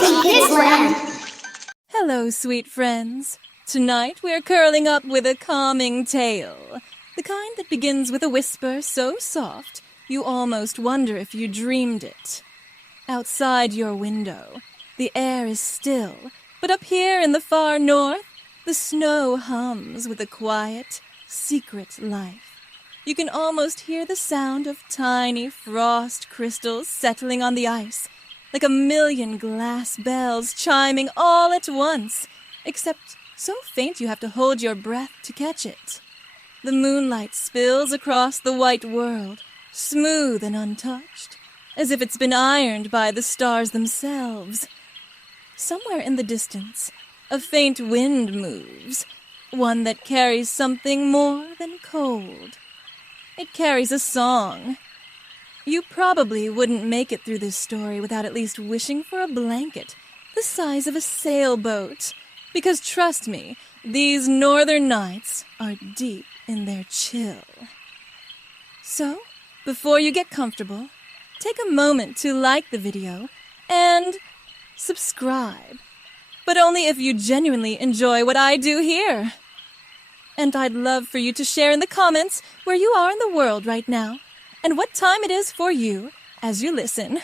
Naughty Kids Land! Hello, sweet friends. Tonight we're curling up with a calming tale. The kind that begins with a whisper so soft you almost wonder if you dreamed it. Outside your window, the air is still, but up here in the far north, the snow hums with a quiet, secret life. You can almost hear the sound of tiny frost crystals settling on the ice, like a million glass bells chiming all at once, except so faint you have to hold your breath to catch it. The moonlight spills across the white world, smooth and untouched, as if it's been ironed by the stars themselves. Somewhere in the distance, a faint wind moves, one that carries something more than cold. It carries a song. You probably wouldn't make it through this story without at least wishing for a blanket the size of a sailboat, because trust me, these northern nights are deep in their chill. So, before you get comfortable, take a moment to like the video and subscribe, but only if you genuinely enjoy what I do here. And I'd love for you to share in the comments where you are in the world right now and what time it is for you as you listen.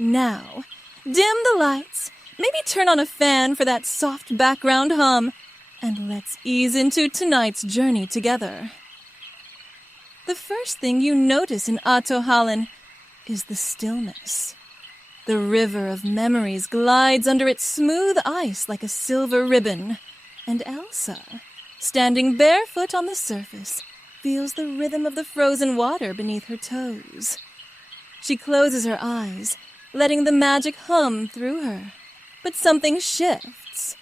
Now, dim the lights, maybe turn on a fan for that soft background hum, and let's ease into tonight's journey together. The first thing you notice in Ahtohallan is the stillness. The river of memories glides under its smooth ice like a silver ribbon, and Elsa, standing barefoot on the surface, feels the rhythm of the frozen water beneath her toes. She closes her eyes, letting the magic hum through her. But something shifts.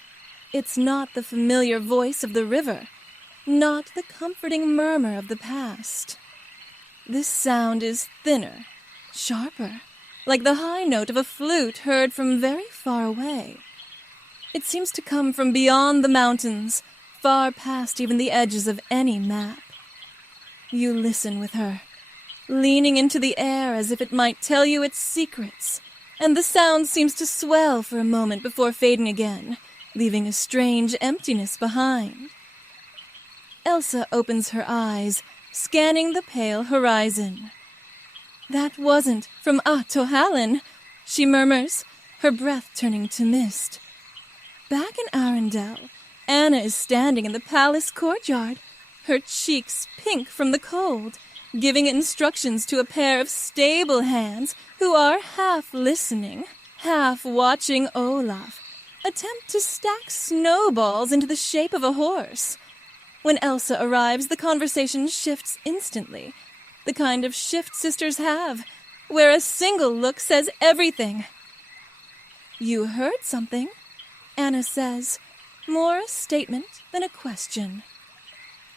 It's not the familiar voice of the river, not the comforting murmur of the past. This sound is thinner, sharper, like the high note of a flute heard from very far away. It seems to come from beyond the mountains, far past even the edges of any map. You listen with her, leaning into the air as if it might tell you its secrets, and the sound seems to swell for a moment before fading again, leaving a strange emptiness behind. Elsa opens her eyes, scanning the pale horizon. "That wasn't from Ahtohallan," she murmurs, her breath turning to mist. Back in Arendelle, Anna is standing in the palace courtyard, her cheeks pink from the cold, giving instructions to a pair of stable hands who are half listening, half watching Olaf attempt to stack snowballs into the shape of a horse. When Elsa arrives, the conversation shifts instantly, the kind of shift sisters have, where a single look says everything. "You heard something," Anna says, more a statement than a question.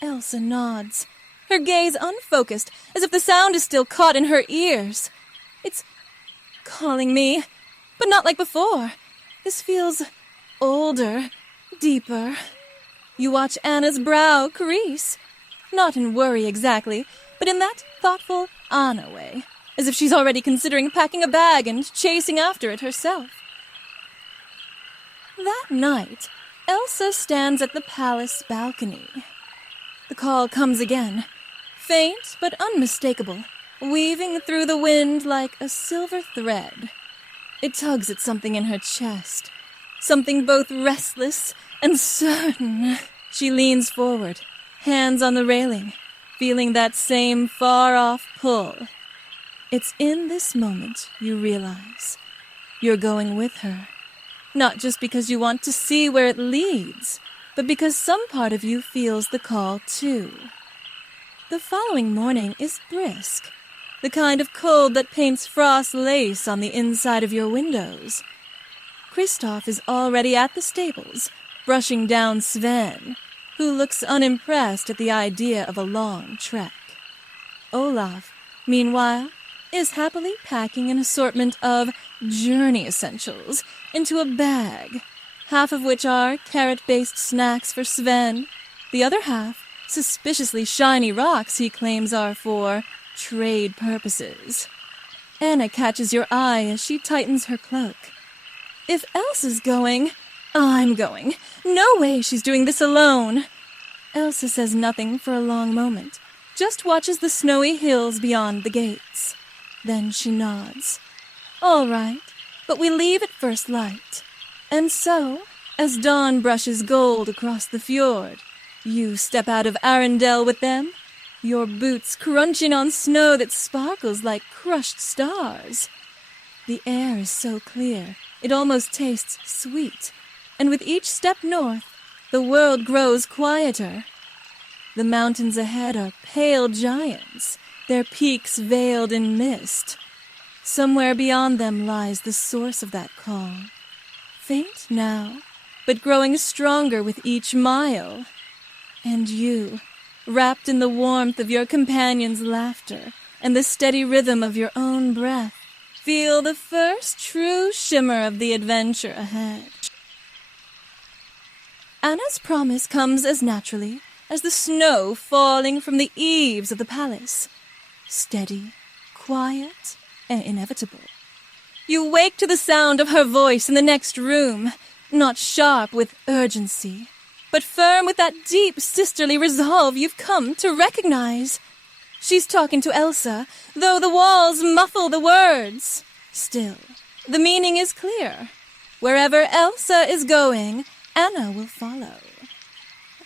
Elsa nods, her gaze unfocused, as if the sound is still caught in her ears. It's calling me, but not like before. This feels older, deeper. You watch Anna's brow crease, not in worry exactly, but in that thoughtful Anna way, as if she's already considering packing a bag and chasing after it herself. That night, Elsa stands at the palace balcony. The call comes again, faint but unmistakable, weaving through the wind like a silver thread. It tugs at something in her chest, something both restless and certain. She leans forward, hands on the railing, feeling that same far-off pull. It's in this moment you realize you're going with her. Not just because you want to see where it leads, but because some part of you feels the call too. The following morning is brisk, the kind of cold that paints frost lace on the inside of your windows. Kristoff is already at the stables, brushing down Sven, who looks unimpressed at the idea of a long trek. Olaf, meanwhile, is happily packing an assortment of journey essentials into a bag, half of which are carrot-based snacks for Sven, the other half suspiciously shiny rocks he claims are for trade purposes. Anna catches your eye as she tightens her cloak. If Elsa's going, I'm going. No way she's doing this alone. Elsa says nothing for a long moment, just watches the snowy hills beyond the gates. Then she nods. All right, but we leave at first light. And so, as dawn brushes gold across the fjord, you step out of Arendelle with them, your boots crunching on snow that sparkles like crushed stars. The air is so clear, it almost tastes sweet, and with each step north, the world grows quieter. The mountains ahead are pale giants, their peaks veiled in mist. Somewhere beyond them lies the source of that calm. Faint now, but growing stronger with each mile. And you, wrapped in the warmth of your companion's laughter and the steady rhythm of your own breath, feel the first true shimmer of the adventure ahead. Anna's promise comes as naturally as the snow falling from the eaves of the palace. Steady, quiet, and inevitable. You wake to the sound of her voice in the next room, not sharp with urgency, but firm with that deep sisterly resolve you've come to recognize. She's talking to Elsa, though the walls muffle the words. Still, the meaning is clear. Wherever Elsa is going, Anna will follow.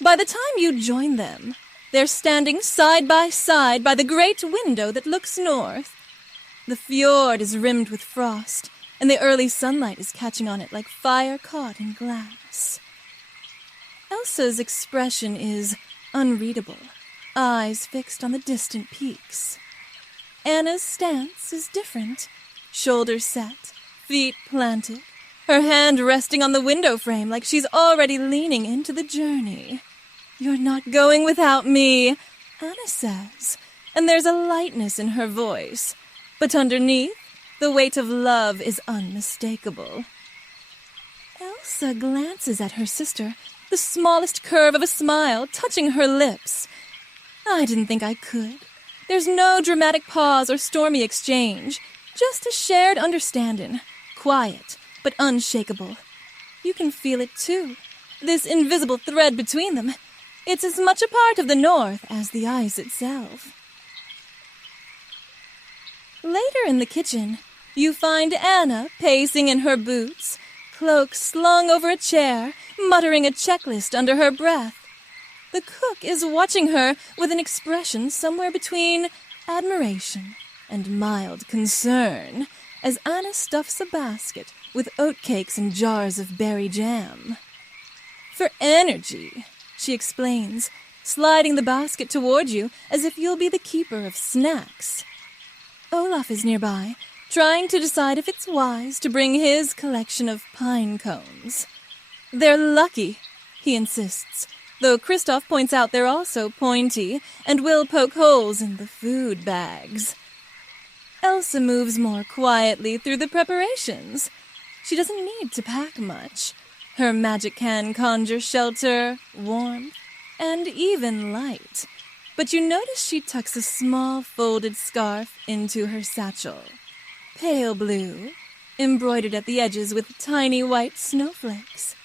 By the time you join them, they're standing side by side by the great window that looks north. The fjord is rimmed with frost, and the early sunlight is catching on it like fire caught in glass. Elsa's expression is unreadable, eyes fixed on the distant peaks. Anna's stance is different, shoulders set, feet planted, her hand resting on the window frame like she's already leaning into the journey. You're not going without me, Anna says, and there's a lightness in her voice. But underneath, the weight of love is unmistakable. Elsa glances at her sister, the smallest curve of a smile touching her lips. I didn't think I could. There's no dramatic pause or stormy exchange, just a shared understanding, quiet but unshakable. You can feel it too, this invisible thread between them. It's as much a part of the North as the ice itself. Later in the kitchen, you find Anna pacing in her boots, cloak slung over a chair, muttering a checklist under her breath. The cook is watching her with an expression somewhere between admiration and mild concern as Anna stuffs a basket with oatcakes and jars of berry jam. For energy, she explains, sliding the basket toward you as if you'll be the keeper of snacks. Olaf is nearby, trying to decide if it's wise to bring his collection of pine cones. They're lucky, he insists, though Kristoff points out they're also pointy and will poke holes in the food bags. Elsa moves more quietly through the preparations. She doesn't need to pack much. Her magic can conjure shelter, warmth, and even light. But you notice she tucks a small folded scarf into her satchel. Pale blue, embroidered at the edges with tiny white snowflakes.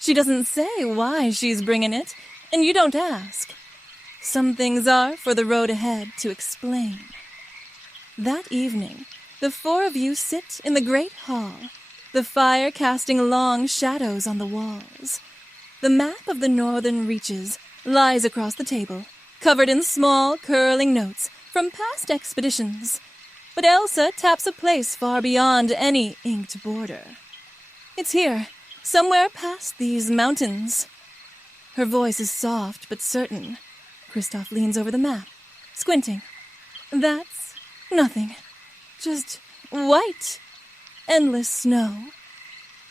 She doesn't say why she's bringing it, and you don't ask. Some things are for the road ahead to explain. That evening, the four of you sit in the great hall, the fire casting long shadows on the walls. The map of the northern reaches lies across the table, covered in small, curling notes from past expeditions. But Elsa taps a place far beyond any inked border. It's here, somewhere past these mountains. Her voice is soft but certain. Kristoff leans over the map, squinting. That's nothing. Just white. Endless snow.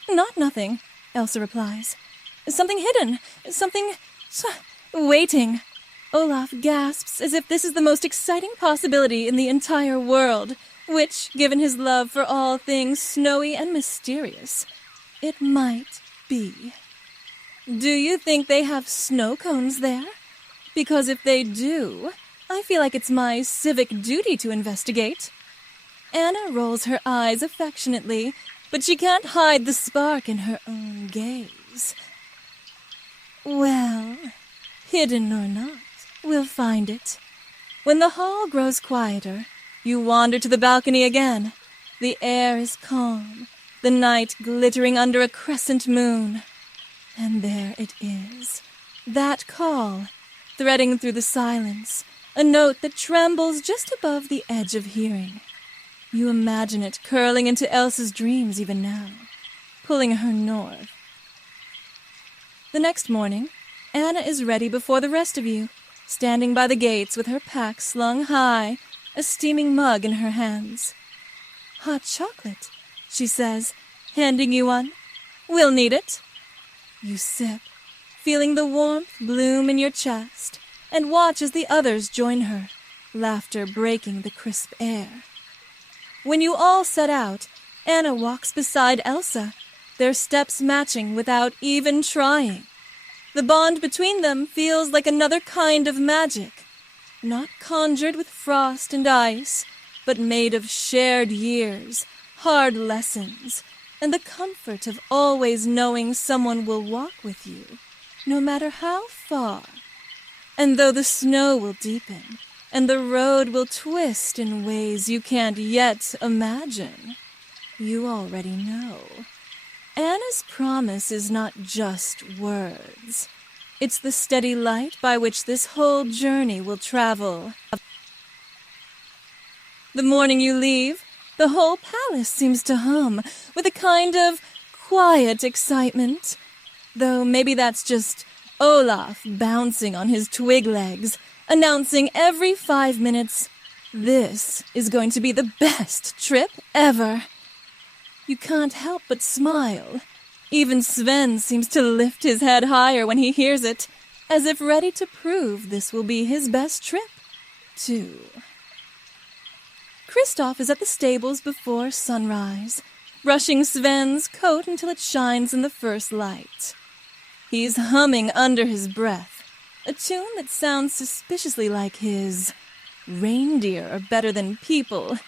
Not nothing, Elsa replies. Something hidden. Something waiting. Olaf gasps as if this is the most exciting possibility in the entire world, which, given his love for all things snowy and mysterious, it might be. Do you think they have snow cones there? Because if they do, I feel like it's my civic duty to investigate. Anna rolls her eyes affectionately, but she can't hide the spark in her own gaze. Well, hidden or not, we'll find it. When the hall grows quieter, you wander to the balcony again. The air is calm, the night glittering under a crescent moon. And there it is, that call, threading through the silence, a note that trembles just above the edge of hearing. You imagine it curling into Elsa's dreams even now, pulling her north. The next morning, Anna is ready before the rest of you, standing by the gates with her pack slung high, a steaming mug in her hands. "Hot chocolate," she says, handing you one. "We'll need it." You sip, feeling the warmth bloom in your chest, and watch as the others join her, laughter breaking the crisp air. When you all set out, Anna walks beside Elsa, their steps matching without even trying. The bond between them feels like another kind of magic, not conjured with frost and ice, but made of shared years, hard lessons, and the comfort of always knowing someone will walk with you, no matter how far. And though the snow will deepen, and the road will twist in ways you can't yet imagine, you already know. Anna's promise is not just words. It's the steady light by which this whole journey will travel. The morning you leave, the whole palace seems to hum with a kind of quiet excitement, though maybe that's just Olaf bouncing on his twig legs, announcing every 5 minutes, "This is going to be the best trip ever." You can't help but smile. Even Sven seems to lift his head higher when he hears it, as if ready to prove this will be his best trip, too. Kristoff is at the stables before sunrise, brushing Sven's coat until it shines in the first light. He's humming under his breath, a tune that sounds suspiciously like his "reindeer are better than people"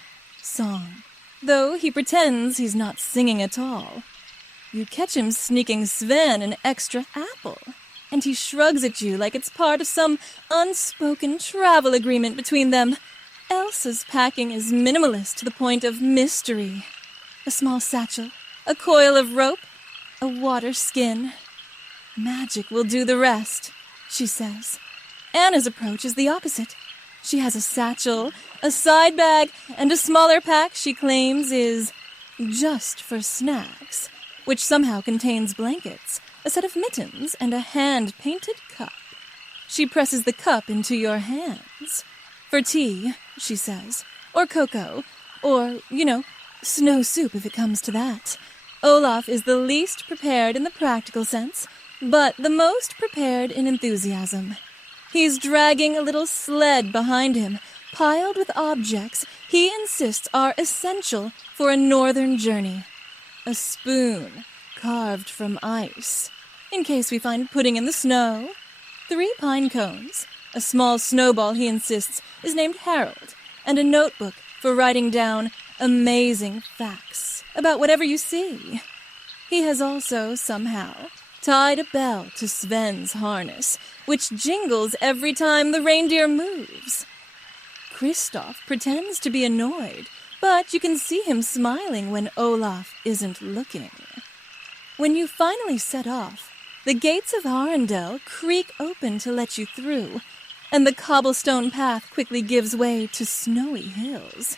song, though he pretends he's not singing at all. You catch him sneaking Sven an extra apple, and he shrugs at you like it's part of some unspoken travel agreement between them. Elsa's packing is minimalist to the point of mystery. A small satchel, a coil of rope, a water skin. Magic will do the rest, she says. Anna's approach is the opposite. She has a satchel, a side bag, and a smaller pack she claims is just for snacks, which somehow contains blankets, a set of mittens, and a hand-painted cup. She presses the cup into your hands. "For tea," she says, "or cocoa, or, snow soup if it comes to that." Olaf is the least prepared in the practical sense, but the most prepared in enthusiasm. He's dragging a little sled behind him, piled with objects he insists are essential for a northern journey. A spoon, carved from ice, in case we find pudding in the snow. 3 pine cones, a small snowball he insists is named Harold, and a notebook for writing down amazing facts about whatever you see. He has also, somehow, tied a bell to Sven's harness, which jingles every time the reindeer moves. Kristoff pretends to be annoyed, but you can see him smiling when Olaf isn't looking. When you finally set off, the gates of Arendelle creak open to let you through, and the cobblestone path quickly gives way to snowy hills.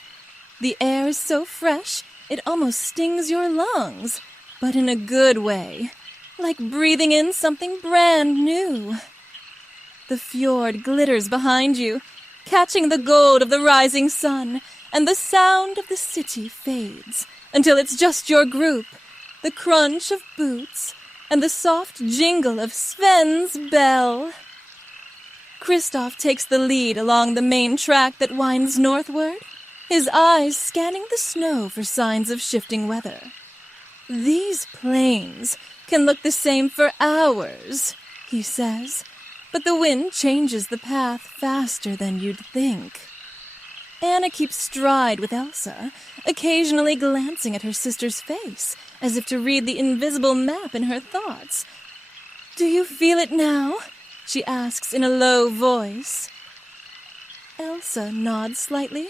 The air is so fresh, it almost stings your lungs, but in a good way, like breathing in something brand new. The fjord glitters behind you, catching the gold of the rising sun, and the sound of the city fades until it's just your group, the crunch of boots, and the soft jingle of Sven's bell. Kristoff takes the lead along the main track that winds northward, his eyes scanning the snow for signs of shifting weather. "These plains can look the same for hours," he says, "but the wind changes the path faster than you'd think." Anna keeps stride with Elsa, occasionally glancing at her sister's face, as if to read the invisible map in her thoughts. "Do you feel it now?" she asks in a low voice. Elsa nods slightly.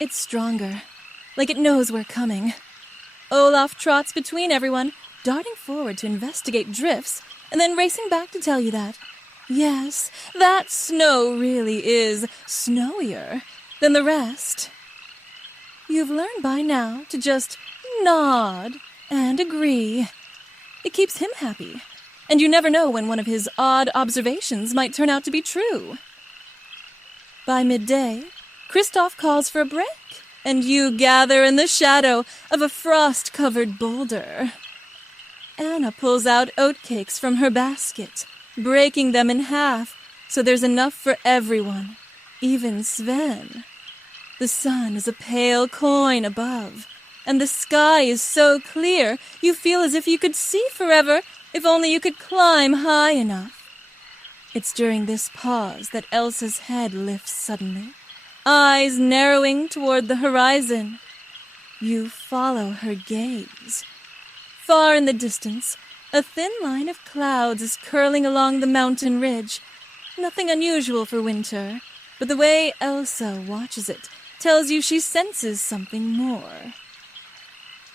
It's stronger, like it knows we're coming. Olaf trots between everyone, darting forward to investigate drifts, and then racing back to tell you that, yes, that snow really is snowier than the rest. You've learned by now to just nod and agree. It keeps him happy, and you never know when one of his odd observations might turn out to be true. By midday, Kristoff calls for a break, and you gather in the shadow of a frost-covered boulder. Anna pulls out oatcakes from her basket, breaking them in half so there's enough for everyone, even Sven. The sun is a pale coin above, and the sky is so clear you feel as if you could see forever if only you could climb high enough. It's during this pause that Elsa's head lifts suddenly, eyes narrowing toward the horizon. You follow her gaze. Far in the distance, a thin line of clouds is curling along the mountain ridge. Nothing unusual for winter, but the way Elsa watches it tells you she senses something more.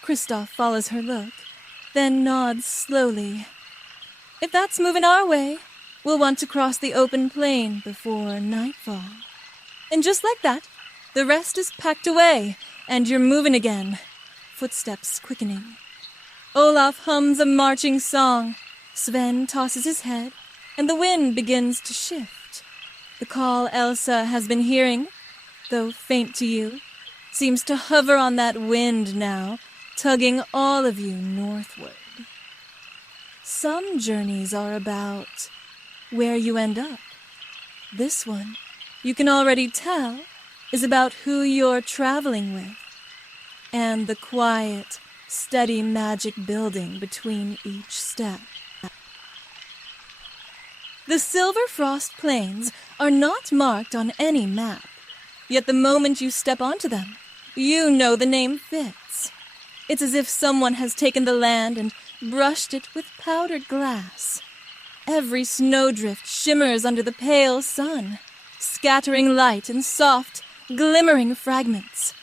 Kristoff follows her look, then nods slowly. If that's moving our way, we'll want to cross the open plain before nightfall. And just like that, the rest is packed away, and you're moving again, footsteps quickening. Olaf hums a marching song. Sven tosses his head, and the wind begins to shift. The call Elsa has been hearing, though faint to you, seems to hover on that wind now, tugging all of you northward. Some journeys are about where you end up. This one, you can already tell, is about who you're traveling with, and the quiet, steady magic building between each step. The Silver Frost Plains are not marked on any map, yet the moment you step onto them, you know the name fits. It's as if someone has taken the land and brushed it with powdered glass. Every snowdrift shimmers under the pale sun, scattering light in soft, glimmering fragments.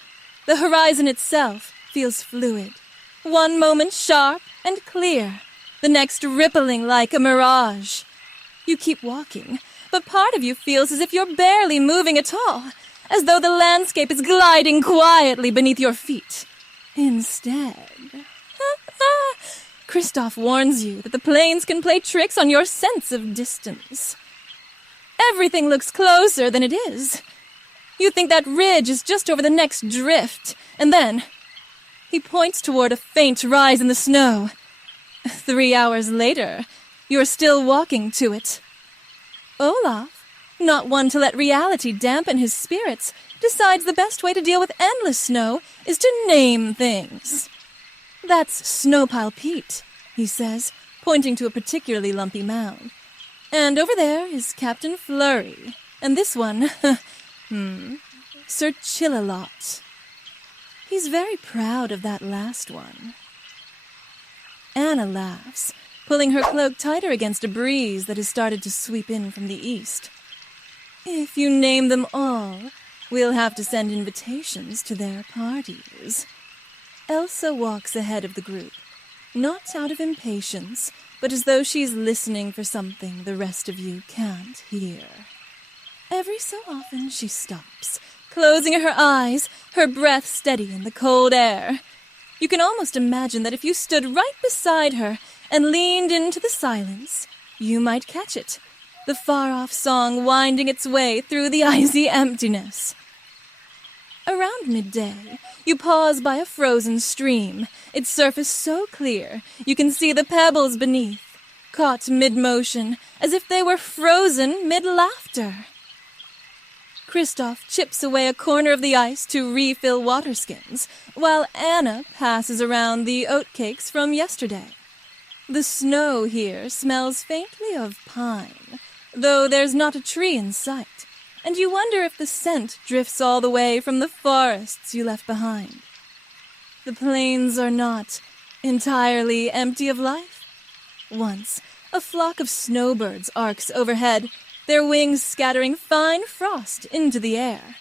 The horizon itself feels fluid, one moment sharp and clear, the next rippling like a mirage. You keep walking, but part of you feels as if you're barely moving at all, as though the landscape is gliding quietly beneath your feet. Instead, Kristoff warns you that the plains can play tricks on your sense of distance. Everything looks closer than it is. You think that ridge is just over the next drift, and then he points toward a faint rise in the snow. 3 hours later, you're still walking to it. Olaf, not one to let reality dampen his spirits, decides the best way to deal with endless snow is to name things. "That's Snowpile Pete," he says, pointing to a particularly lumpy mound. "And over there is Captain Flurry, and this one, Sir Chillalot. He's very proud of that last one." Anna laughs, pulling her cloak tighter against a breeze that has started to sweep in from the east. "If you name them all, we'll have to send invitations to their parties." Elsa walks ahead of the group, not out of impatience, but as though she's listening for something the rest of you can't hear. Every so often she stops, closing her eyes, her breath steady in the cold air. You can almost imagine that if you stood right beside her and leaned into the silence, you might catch it, the far-off song winding its way through the icy emptiness. Around midday, you pause by a frozen stream, its surface so clear you can see the pebbles beneath, caught mid-motion, as if they were frozen mid-laughter. Kristoff chips away a corner of the ice to refill water skins, while Anna passes around the oatcakes from yesterday. The snow here smells faintly of pine, though there's not a tree in sight, and you wonder if the scent drifts all the way from the forests you left behind. The plains are not entirely empty of life. Once, a flock of snowbirds arcs overhead, their wings scattering fine frost into the air.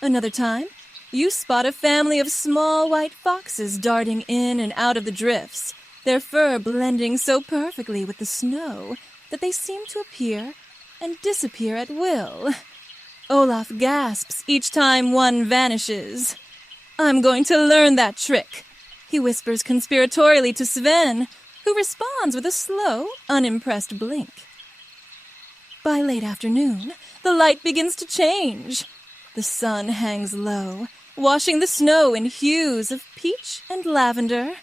Another time, you spot a family of small white foxes darting in and out of the drifts, their fur blending so perfectly with the snow that they seem to appear and disappear at will. Olaf gasps each time one vanishes. "I'm going to learn that trick," he whispers conspiratorially to Sven, who responds with a slow, unimpressed blink. By late afternoon, the light begins to change. The sun hangs low, washing the snow in hues of peach and lavender.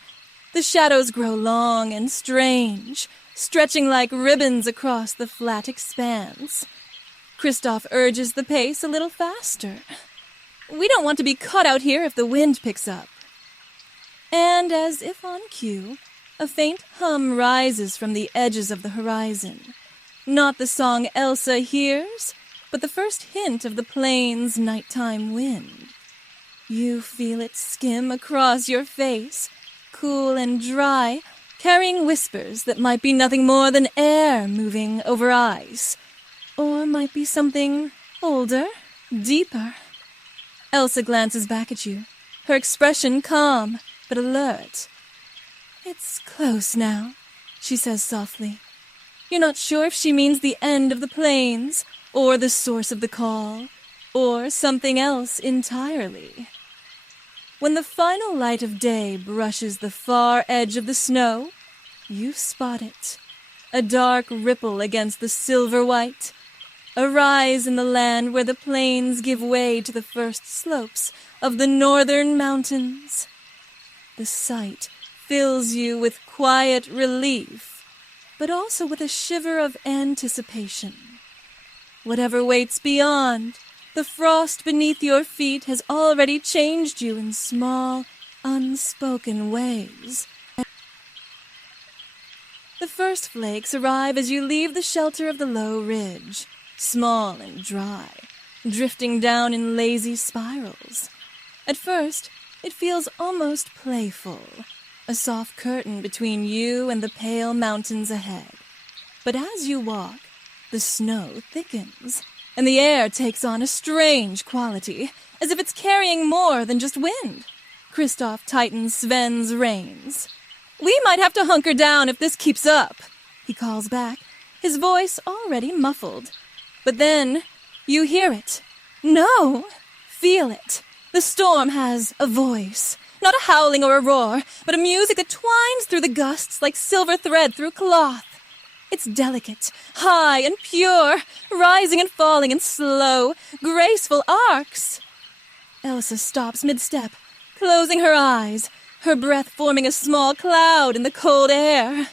The shadows grow long and strange, stretching like ribbons across the flat expanse. Kristoff urges the pace a little faster. We don't want to be caught out here if the wind picks up. And as if on cue, a faint hum rises from the edges of the horizon. Not the song Elsa hears, but the first hint of the plains' nighttime wind. You feel it skim across your face, cool and dry, carrying whispers that might be nothing more than air moving over ice, or might be something older, deeper. Elsa glances back at you, her expression calm but alert. "It's close now," she says softly. You're not sure if she means the end of the plains, or the source of the call, or something else entirely. When the final light of day brushes the far edge of the snow, you spot it. A dark ripple against the silver white. A rise in the land where the plains give way to the first slopes of the northern mountains. The sight fills you with quiet relief, but also with a shiver of anticipation. Whatever waits beyond, the frost beneath your feet has already changed you in small, unspoken ways. The first flakes arrive as you leave the shelter of the low ridge, small and dry, drifting down in lazy spirals. At first, it feels almost playful, a soft curtain between you and the pale mountains ahead. But as you walk, the snow thickens, and the air takes on a strange quality, as if it's carrying more than just wind. Kristoff tightens Sven's reins. "We might have to hunker down if this keeps up," he calls back, his voice already muffled. But then, you hear it. No! Feel it. The storm has a voice. Not a howling or a roar, but a music that twines through the gusts like silver thread through cloth. It's delicate, high and pure, rising and falling in slow, graceful arcs. Elsa stops mid-step, closing her eyes, her breath forming a small cloud in the cold air.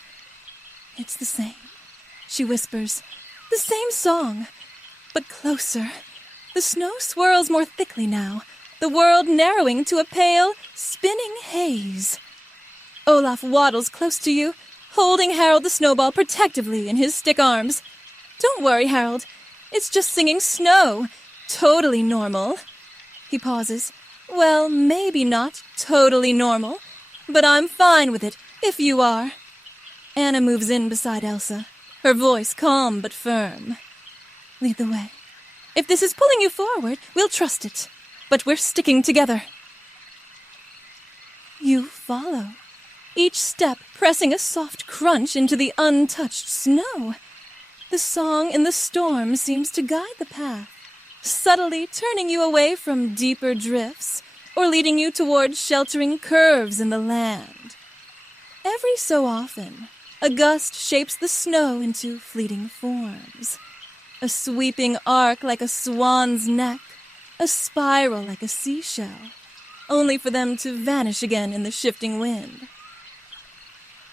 "It's the same," she whispers. "The same song, but closer. The snow swirls more thickly now, the world narrowing to a pale, spinning haze." Olaf waddles close to you, holding Harold the Snowball protectively in his stick arms. "Don't worry, Harold. It's just singing snow. Totally normal." He pauses. "Well, maybe not totally normal, but I'm fine with it, if you are." Anna moves in beside Elsa, her voice calm but firm. "Lead the way. If this is pulling you forward, we'll trust it. But we're sticking together." You follow, each step pressing a soft crunch into the untouched snow. The song in the storm seems to guide the path, subtly turning you away from deeper drifts or leading you toward sheltering curves in the land. Every so often, a gust shapes the snow into fleeting forms. A sweeping arc like a swan's neck, a spiral like a seashell, only for them to vanish again in the shifting wind.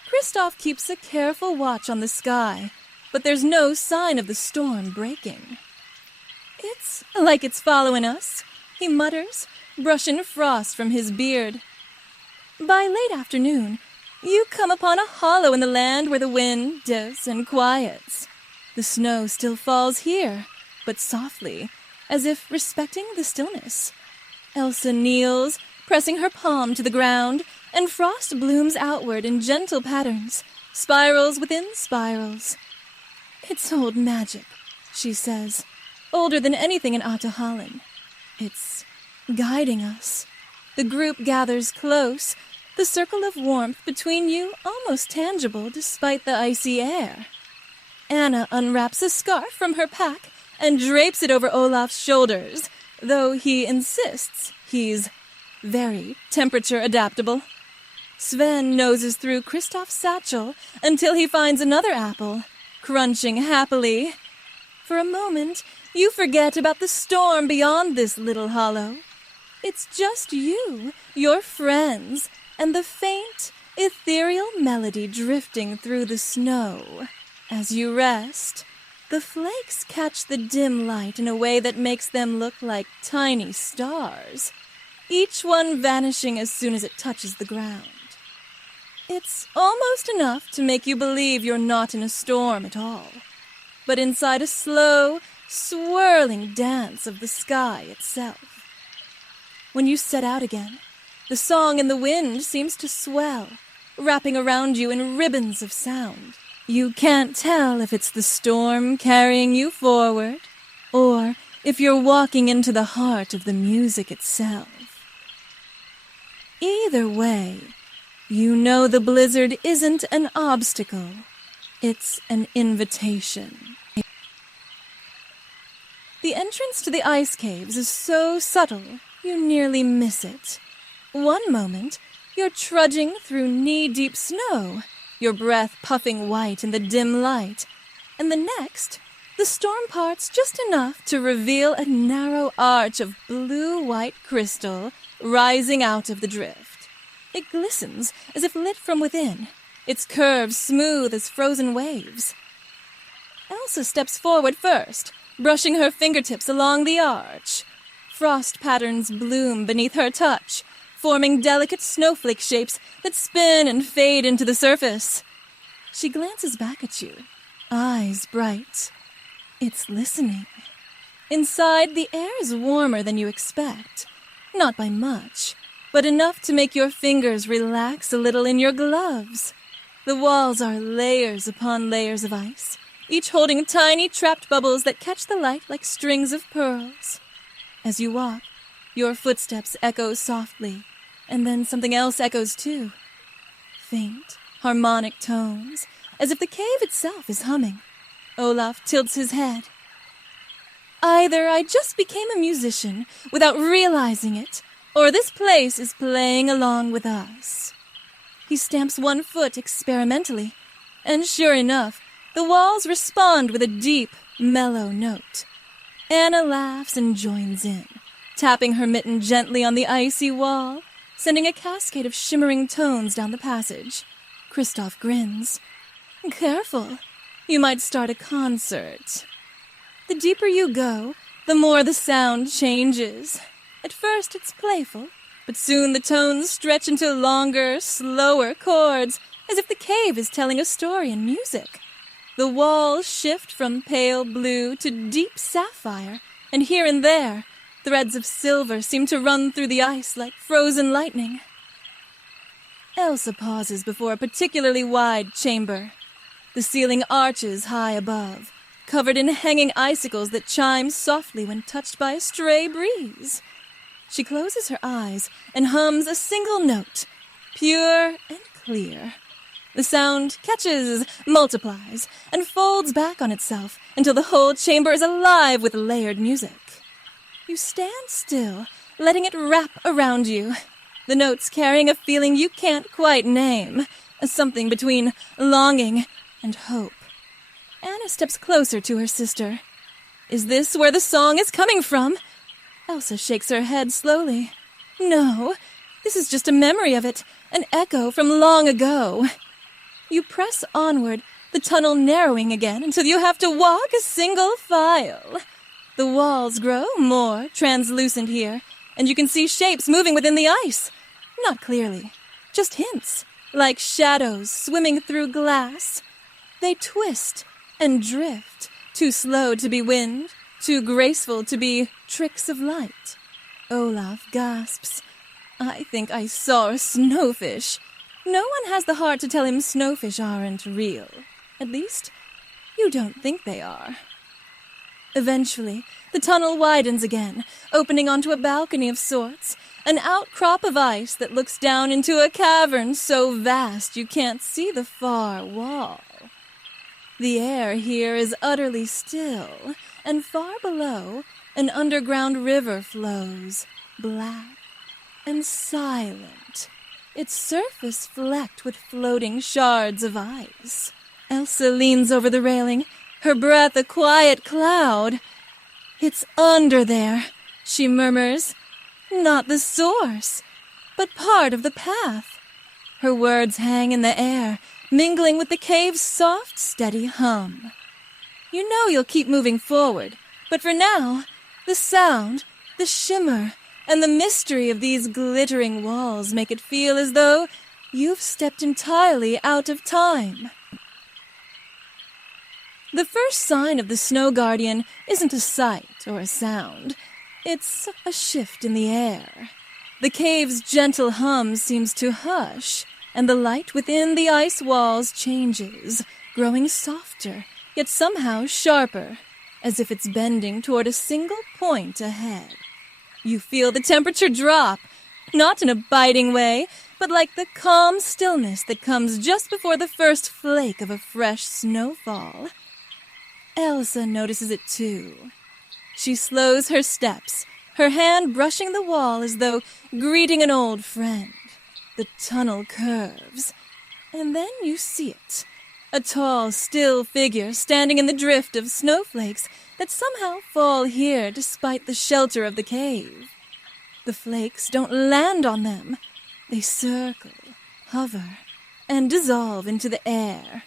Kristoff keeps a careful watch on the sky, but there's no sign of the storm breaking. "It's like it's following us," he mutters, brushing frost from his beard. By late afternoon, you come upon a hollow in the land where the wind dips and quiets. The snow still falls here, but softly, as if respecting the stillness. Elsa kneels, pressing her palm to the ground, and frost blooms outward in gentle patterns, spirals within spirals. "It's old magic," she says, "older than anything in Ahtohallan. It's guiding us." The group gathers close, the circle of warmth between you almost tangible despite the icy air. Anna unwraps a scarf from her pack and drapes it over Olaf's shoulders, though he insists he's very temperature adaptable. Sven noses through Kristoff's satchel until he finds another apple, crunching happily. For a moment, you forget about the storm beyond this little hollow. It's just you, your friends, and the faint, ethereal melody drifting through the snow. As you rest, the flakes catch the dim light in a way that makes them look like tiny stars, each one vanishing as soon as it touches the ground. It's almost enough to make you believe you're not in a storm at all, but inside a slow, swirling dance of the sky itself. When you set out again, the song in the wind seems to swell, wrapping around you in ribbons of sound. You can't tell if it's the storm carrying you forward, or if you're walking into the heart of the music itself. Either way, you know the blizzard isn't an obstacle, it's an invitation. The entrance to the ice caves is so subtle, you nearly miss it. One moment, you're trudging through knee-deep snow, your breath puffing white in the dim light, and the next, the storm parts just enough to reveal a narrow arch of blue-white crystal rising out of the drift. It glistens as if lit from within, its curves smooth as frozen waves. Elsa steps forward first, brushing her fingertips along the arch. Frost patterns bloom beneath her touch, forming delicate snowflake shapes that spin and fade into the surface. She glances back at you, eyes bright. It's listening. Inside, the air is warmer than you expect. Not by much, but enough to make your fingers relax a little in your gloves. The walls are layers upon layers of ice, each holding tiny trapped bubbles that catch the light like strings of pearls. As you walk, your footsteps echo softly, and then something else echoes too. Faint, harmonic tones, as if the cave itself is humming. Olaf tilts his head. Either I just became a musician without realizing it, or this place is playing along with us. He stamps one foot experimentally, and sure enough, the walls respond with a deep, mellow note. Anna laughs and joins in, tapping her mitten gently on the icy wall, sending a cascade of shimmering tones down the passage. Kristoff grins. Careful, you might start a concert. The deeper you go, the more the sound changes. At first it's playful, but soon the tones stretch into longer, slower chords, as if the cave is telling a story in music. The walls shift from pale blue to deep sapphire, and here and there, threads of silver seem to run through the ice like frozen lightning. Elsa pauses before a particularly wide chamber. The ceiling arches high above, covered in hanging icicles that chime softly when touched by a stray breeze. She closes her eyes and hums a single note, pure and clear. The sound catches, multiplies, and folds back on itself until the whole chamber is alive with layered music. You stand still, letting it wrap around you, the notes carrying a feeling you can't quite name, something between longing and hope. Anna steps closer to her sister. Is this where the song is coming from? Elsa shakes her head slowly. No, this is just a memory of it, an echo from long ago. You press onward, the tunnel narrowing again until you have to walk a single file. The walls grow more translucent here, and you can see shapes moving within the ice. Not clearly, just hints, like shadows swimming through glass. They twist and drift, too slow to be wind, too graceful to be tricks of light. Olaf gasps. I think I saw a snowfish. No one has the heart to tell him snowfish aren't real. At least, you don't think they are. Eventually, the tunnel widens again, opening onto a balcony of sorts, an outcrop of ice that looks down into a cavern so vast you can't see the far wall. The air here is utterly still, and far below, an underground river flows, black and silent, its surface flecked with floating shards of ice. Elsa leans over the railing, her breath a quiet cloud. It's under there, she murmurs. Not the source, but part of the path. Her words hang in the air, mingling with the cave's soft, steady hum. You know you'll keep moving forward, but for now, the sound, the shimmer, and the mystery of these glittering walls make it feel as though you've stepped entirely out of time. The first sign of the Snow Guardian isn't a sight or a sound. It's a shift in the air. The cave's gentle hum seems to hush, and the light within the ice walls changes, growing softer, yet somehow sharper, as if it's bending toward a single point ahead. You feel the temperature drop, not in a biting way, but like the calm stillness that comes just before the first flake of a fresh snowfall. Elsa notices it too. She slows her steps, her hand brushing the wall as though greeting an old friend. The tunnel curves, and then you see it. A tall, still figure standing in the drift of snowflakes that somehow fall here despite the shelter of the cave. The flakes don't land on them. They circle, hover, and dissolve into the air.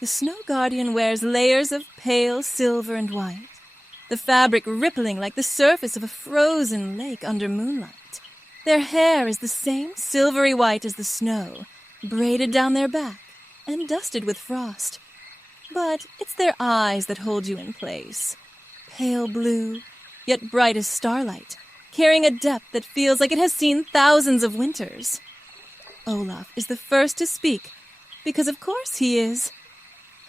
The Snow Guardian wears layers of pale silver and white, the fabric rippling like the surface of a frozen lake under moonlight. Their hair is the same silvery white as the snow, braided down their back and dusted with frost. But it's their eyes that hold you in place, pale blue, yet bright as starlight, carrying a depth that feels like it has seen thousands of winters. Olaf is the first to speak, because of course he is.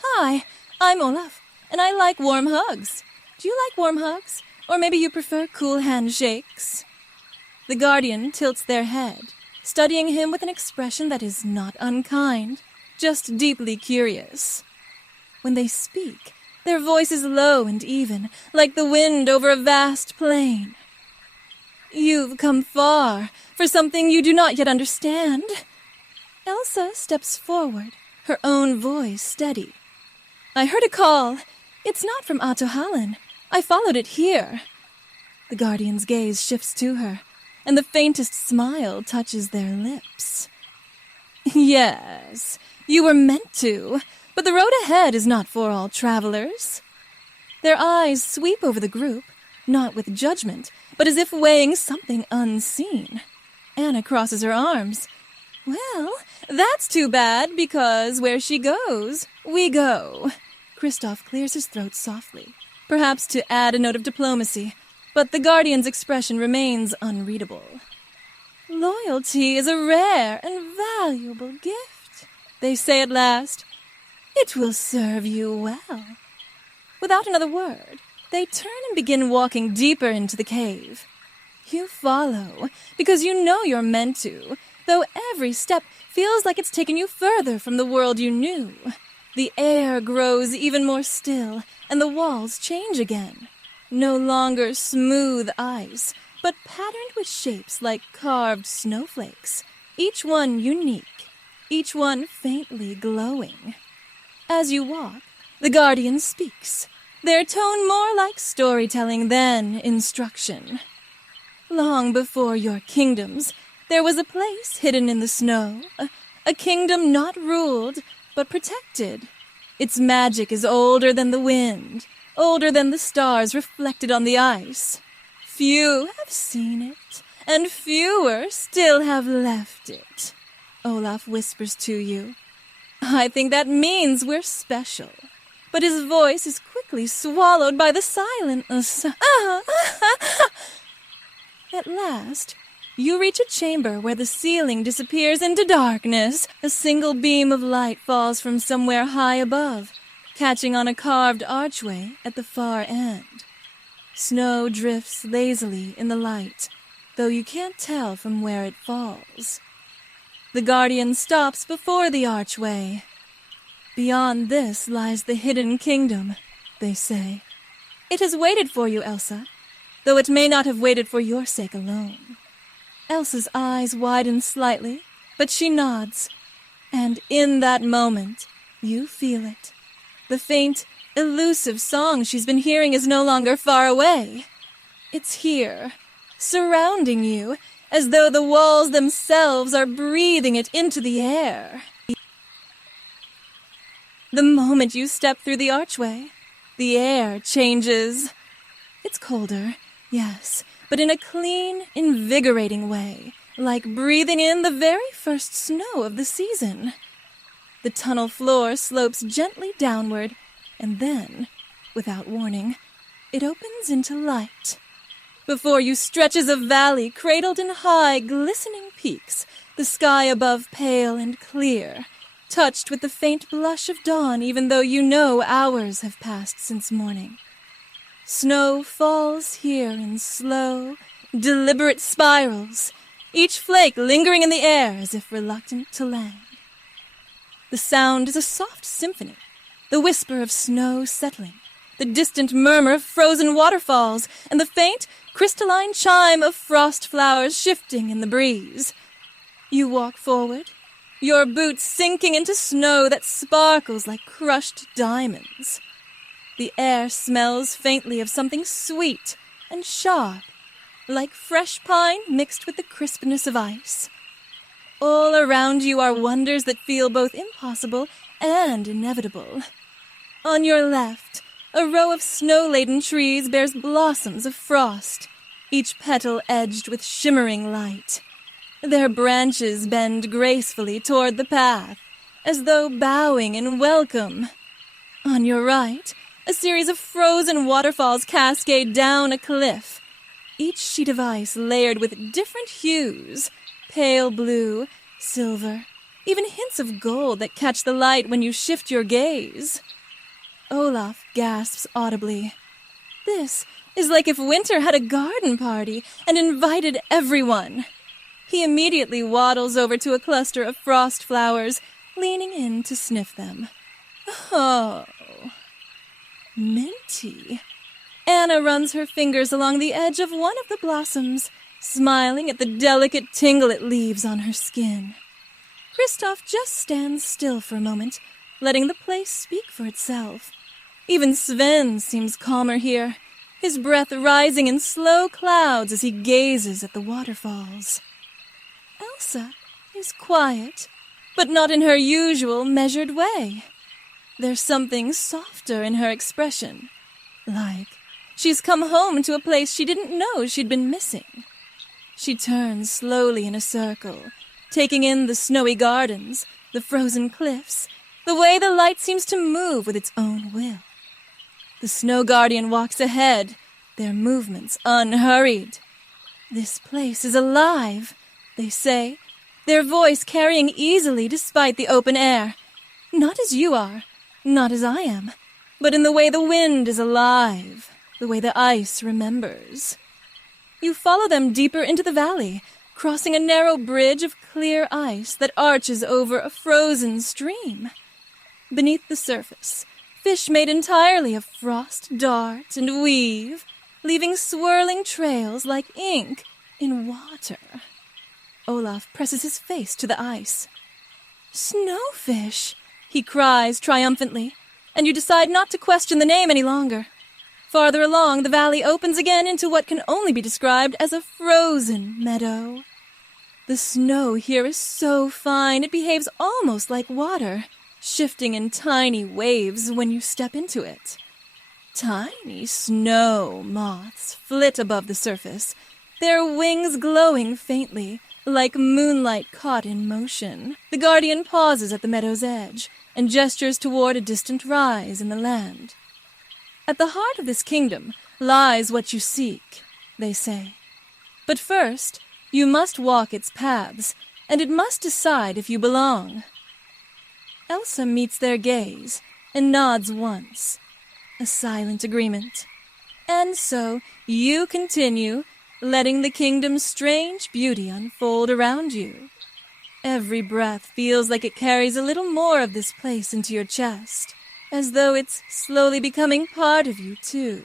Hi, I'm Olaf, and I like warm hugs. Do you like warm hugs? Or maybe you prefer cool handshakes? The Guardian tilts their head, studying him with an expression that is not unkind, just deeply curious. When they speak, their voice is low and even, like the wind over a vast plain. You've come far for something you do not yet understand. Elsa steps forward, her own voice steady. I heard a call. It's not from Ahtohallan. I followed it here. The Guardian's gaze shifts to her, and the faintest smile touches their lips. Yes, you were meant to, but the road ahead is not for all travelers. Their eyes sweep over the group, not with judgment, but as if weighing something unseen. Anna crosses her arms. Well, that's too bad, because where she goes, we go. Kristoff clears his throat softly, perhaps to add a note of diplomacy, but the Guardian's expression remains unreadable. Loyalty is a rare and valuable gift, they say at last. It will serve you well. Without another word, they turn and begin walking deeper into the cave. You follow, because you know you're meant to, though every step feels like it's taken you further from the world you knew. The air grows even more still, and the walls change again. No longer smooth ice, but patterned with shapes like carved snowflakes, each one unique, each one faintly glowing. As you walk, the Guardian speaks, their tone more like storytelling than instruction. Long before your kingdoms, there was a place hidden in the snow, a kingdom not ruled, but protected. Its magic is older than the wind, older than the stars reflected on the ice. Few have seen it, and fewer still have left it. Olaf whispers to you. I think that means we're special. But his voice is quick quickly swallowed by the silence. At last, you reach a chamber where the ceiling disappears into darkness. A single beam of light falls from somewhere high above, catching on a carved archway at the far end. Snow drifts lazily in the light, though you can't tell from where it falls. The guardian stops before the archway. Beyond this lies the hidden kingdom, they say. It has waited for you, Elsa, though it may not have waited for your sake alone. Elsa's eyes widen slightly, but she nods, and in that moment, you feel it. The faint, elusive song she's been hearing is no longer far away. It's here, surrounding you, as though the walls themselves are breathing it into the air. The moment you step through the archway, the air changes. It's colder, yes, but in a clean, invigorating way, like breathing in the very first snow of the season. The tunnel floor slopes gently downward, and then, without warning, it opens into light. Before you stretches a valley cradled in high, glistening peaks, the sky above pale and clear, touched with the faint blush of dawn even though you know hours have passed since morning. Snow falls here in slow, deliberate spirals, each flake lingering in the air as if reluctant to land. The sound is a soft symphony, the whisper of snow settling, the distant murmur of frozen waterfalls, and the faint, crystalline chime of frost flowers shifting in the breeze. You walk forward, your boots sinking into snow that sparkles like crushed diamonds. The air smells faintly of something sweet and sharp, like fresh pine mixed with the crispness of ice. All around you are wonders that feel both impossible and inevitable. On your left, a row of snow-laden trees bears blossoms of frost, each petal edged with shimmering light. Their branches bend gracefully toward the path, as though bowing in welcome. On your right, a series of frozen waterfalls cascade down a cliff, each sheet of ice layered with different hues, pale blue, silver, even hints of gold that catch the light when you shift your gaze. Olaf gasps audibly. This is like if winter had a garden party and invited everyone. He immediately waddles over to a cluster of frost flowers, leaning in to sniff them. Oh, minty. Anna runs her fingers along the edge of one of the blossoms, smiling at the delicate tingle it leaves on her skin. Kristoff just stands still for a moment, letting the place speak for itself. Even Sven seems calmer here, his breath rising in slow clouds as he gazes at the waterfalls. Elsa is quiet, but not in her usual measured way. There's something softer in her expression, like she's come home to a place she didn't know she'd been missing. She turns slowly in a circle, taking in the snowy gardens, the frozen cliffs, the way the light seems to move with its own will. The Snow Guardian walks ahead, their movements unhurried. This place is alive, they say, their voice carrying easily despite the open air. Not as you are, not as I am, but in the way the wind is alive, the way the ice remembers. You follow them deeper into the valley, crossing a narrow bridge of clear ice that arches over a frozen stream. Beneath the surface, fish made entirely of frost dart and weave, leaving swirling trails like ink in water. Olaf presses his face to the ice. Snowfish, he cries triumphantly, and you decide not to question the name any longer. Farther along, the valley opens again into what can only be described as a frozen meadow. The snow here is so fine it behaves almost like water, shifting in tiny waves when you step into it. Tiny snow moths flit above the surface, their wings glowing faintly, like moonlight caught in motion. The Guardian pauses at the meadow's edge and gestures toward a distant rise in the land. At the heart of this kingdom lies what you seek, they say. But first, you must walk its paths, and it must decide if you belong. Elsa meets their gaze and nods once, a silent agreement. And so you continue, letting the kingdom's strange beauty unfold around you. Every breath feels like it carries a little more of this place into your chest, as though it's slowly becoming part of you, too.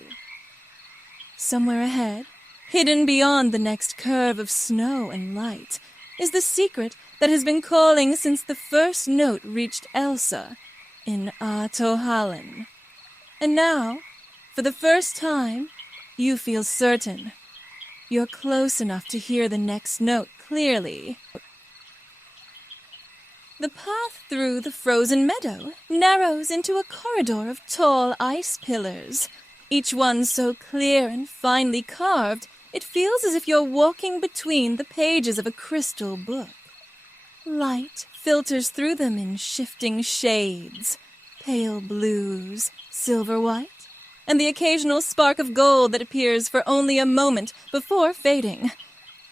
Somewhere ahead, hidden beyond the next curve of snow and light, is the secret that has been calling since the first note reached Elsa in Ahtohallan. And now, for the first time, you feel certain. You're close enough to hear the next note clearly. The path through the frozen meadow narrows into a corridor of tall ice pillars, each one so clear and finely carved, it feels as if you're walking between the pages of a crystal book. Light filters through them in shifting shades, pale blues, silver white, and the occasional spark of gold that appears for only a moment before fading.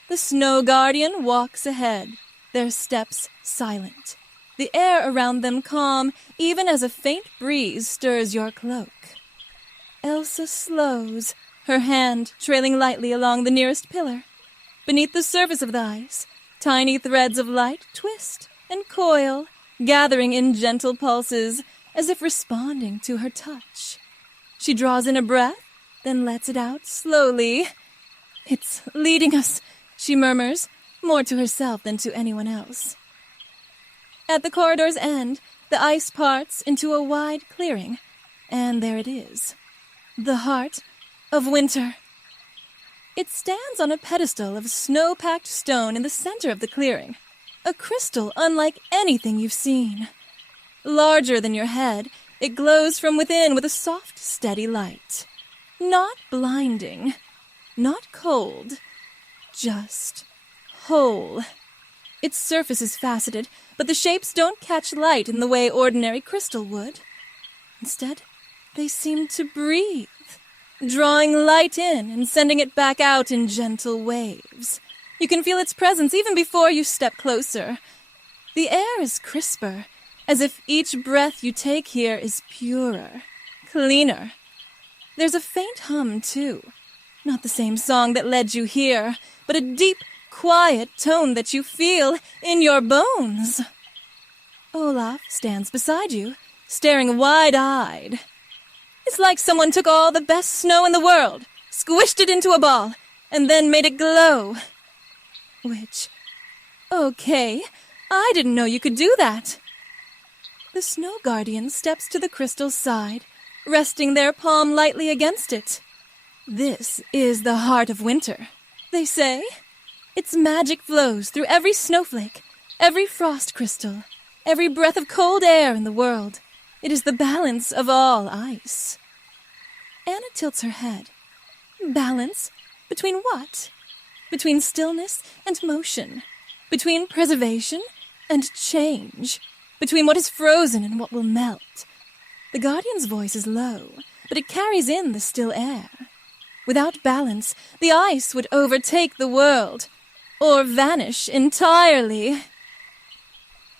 The Snow Guardian walks ahead, their steps silent, the air around them calm, even as a faint breeze stirs your cloak. Elsa slows, her hand trailing lightly along the nearest pillar. Beneath the surface of the ice, tiny threads of light twist and coil, gathering in gentle pulses, as if responding to her touch. She draws in a breath, then lets it out slowly. "It's leading us," she murmurs, more to herself than to anyone else. At the corridor's end, the ice parts into a wide clearing, and there it is, the heart of winter. It stands on a pedestal of snow-packed stone in the center of the clearing, a crystal unlike anything you've seen. Larger than your head, it glows from within with a soft, steady light. Not blinding, not cold, just whole. Its surface is faceted, but the shapes don't catch light in the way ordinary crystal would. Instead, they seem to breathe, drawing light in and sending it back out in gentle waves. You can feel its presence even before you step closer. The air is crisper, as if each breath you take here is purer, cleaner. There's a faint hum, too. Not the same song that led you here, but a deep, quiet tone that you feel in your bones. Olaf stands beside you, staring wide-eyed. It's like someone took all the best snow in the world, squished it into a ball, and then made it glow. Which, okay, I didn't know you could do that. The Snow Guardian steps to the crystal's side, resting their palm lightly against it. This is the heart of winter, they say. Its magic flows through every snowflake, every frost crystal, every breath of cold air in the world. It is the balance of all ice. Anna tilts her head. Balance? Between what? Between stillness and motion. Between preservation and change. Between what is frozen and what will melt. The Guardian's voice is low, but it carries in the still air. Without balance, the ice would overtake the world, or vanish entirely.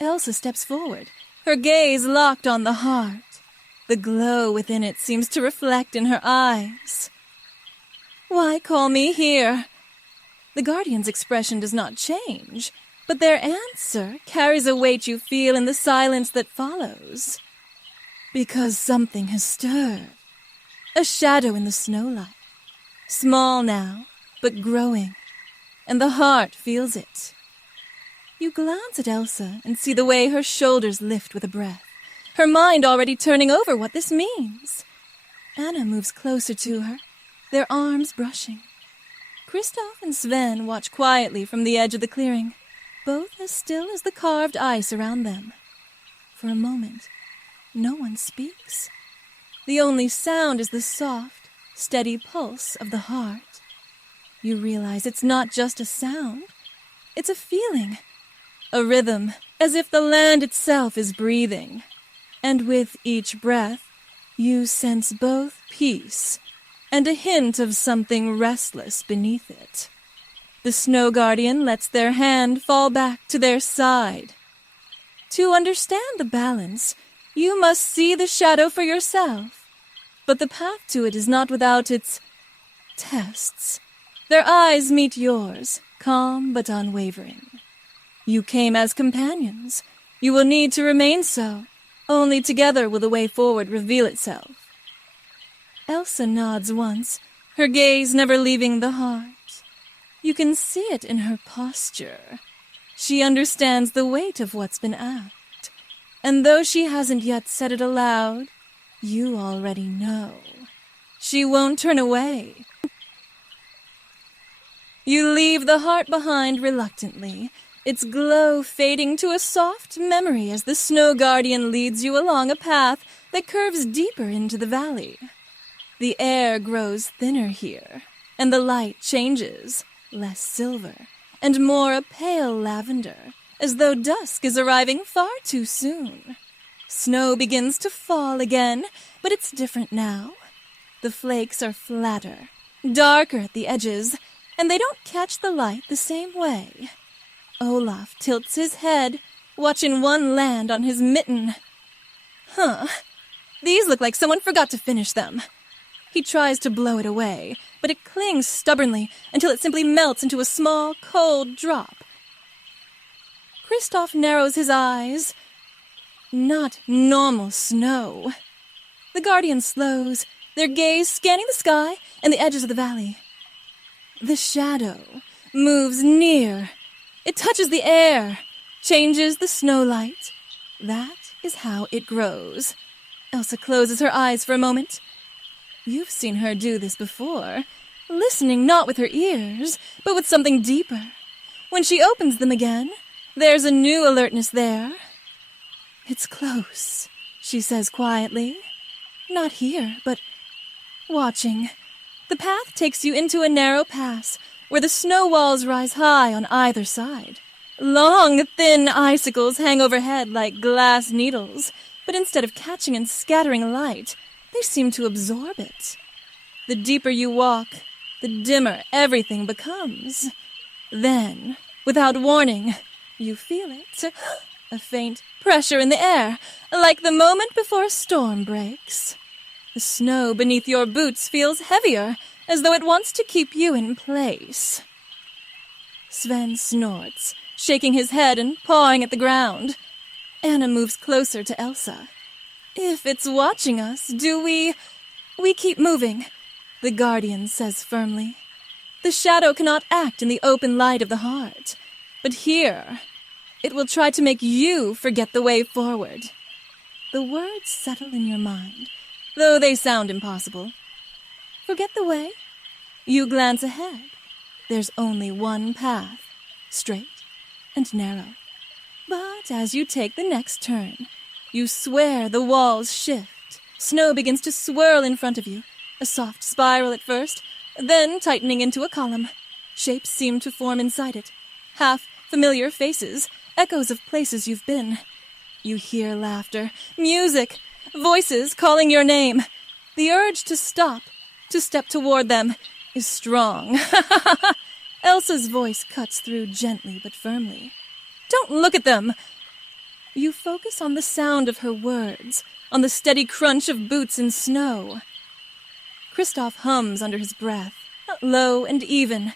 Elsa steps forward, her gaze locked on the heart. The glow within it seems to reflect in her eyes. Why call me here? The Guardian's expression does not change, but their answer carries a weight you feel in the silence that follows. Because something has stirred. A shadow in the snowlight. Small now, but growing, and the heart feels it. You glance at Elsa and see the way her shoulders lift with a breath, her mind already turning over what this means. Anna moves closer to her, their arms brushing. Kristoff and Sven watch quietly from the edge of the clearing, both as still as the carved ice around them. For a moment, no one speaks. The only sound is the soft, steady pulse of the heart. You realize it's not just a sound, it's a feeling, a rhythm, as if the land itself is breathing. And with each breath, You sense both peace and a hint of something restless beneath it. The Snow Guardian lets their hand fall back to their side. To understand the balance, you must see the shadow for yourself. But the path to it is not without its tests. Their eyes meet yours, calm but unwavering. You came as companions. You will need to remain so. Only together will the way forward reveal itself. Elsa nods once, her gaze never leaving the heart. You can see it in her posture. She understands the weight of what's been asked. And though she hasn't yet said it aloud, you already know. She won't turn away. You leave the heart behind reluctantly, its glow fading to a soft memory as the Snow Guardian leads you along a path that curves deeper into the valley. The air grows thinner here, and the light changes, less silver, and more a pale lavender, as though dusk is arriving far too soon. Snow begins to fall again, but it's different now. The flakes are flatter, darker at the edges, and they don't catch the light the same way. Olaf tilts his head, watching one land on his mitten. These look like someone forgot to finish them. He tries to blow it away, but it clings stubbornly until it simply melts into a small, cold drop. Kristoff narrows his eyes. Not normal snow. The Guardian slows, their gaze scanning the sky and the edges of the valley. The shadow moves near. It touches the air, changes the snow light. That is how it grows. Elsa closes her eyes for a moment. You've seen her do this before, listening not with her ears, but with something deeper. When she opens them again, there's a new alertness there. It's close, she says quietly. Not here, but watching. The path takes you into a narrow pass, where the snow walls rise high on either side. Long, thin icicles hang overhead like glass needles, but instead of catching and scattering light, they seem to absorb it. The deeper you walk, the dimmer everything becomes. Then, without warning, you feel it. A faint pressure in the air, like the moment before a storm breaks. The snow beneath your boots feels heavier, as though it wants to keep you in place. Sven snorts, shaking his head and pawing at the ground. Anna moves closer to Elsa. If it's watching us, we keep moving, the Guardian says firmly. The shadow cannot act in the open light of the heart, but here, it will try to make you forget the way forward. The words settle in your mind, though they sound impossible. Forget the way? You glance ahead. There's only one path, straight and narrow. But as you take the next turn, you swear the walls shift. Snow begins to swirl in front of you, a soft spiral at first, then tightening into a column. Shapes seem to form inside it, half-familiar faces, echoes of places you've been. You hear laughter, music, voices calling your name. The urge to stop, to step toward them, is strong. Elsa's voice cuts through gently but firmly. Don't look at them! You focus on the sound of her words, on the steady crunch of boots in snow. Kristoff hums under his breath, low and even,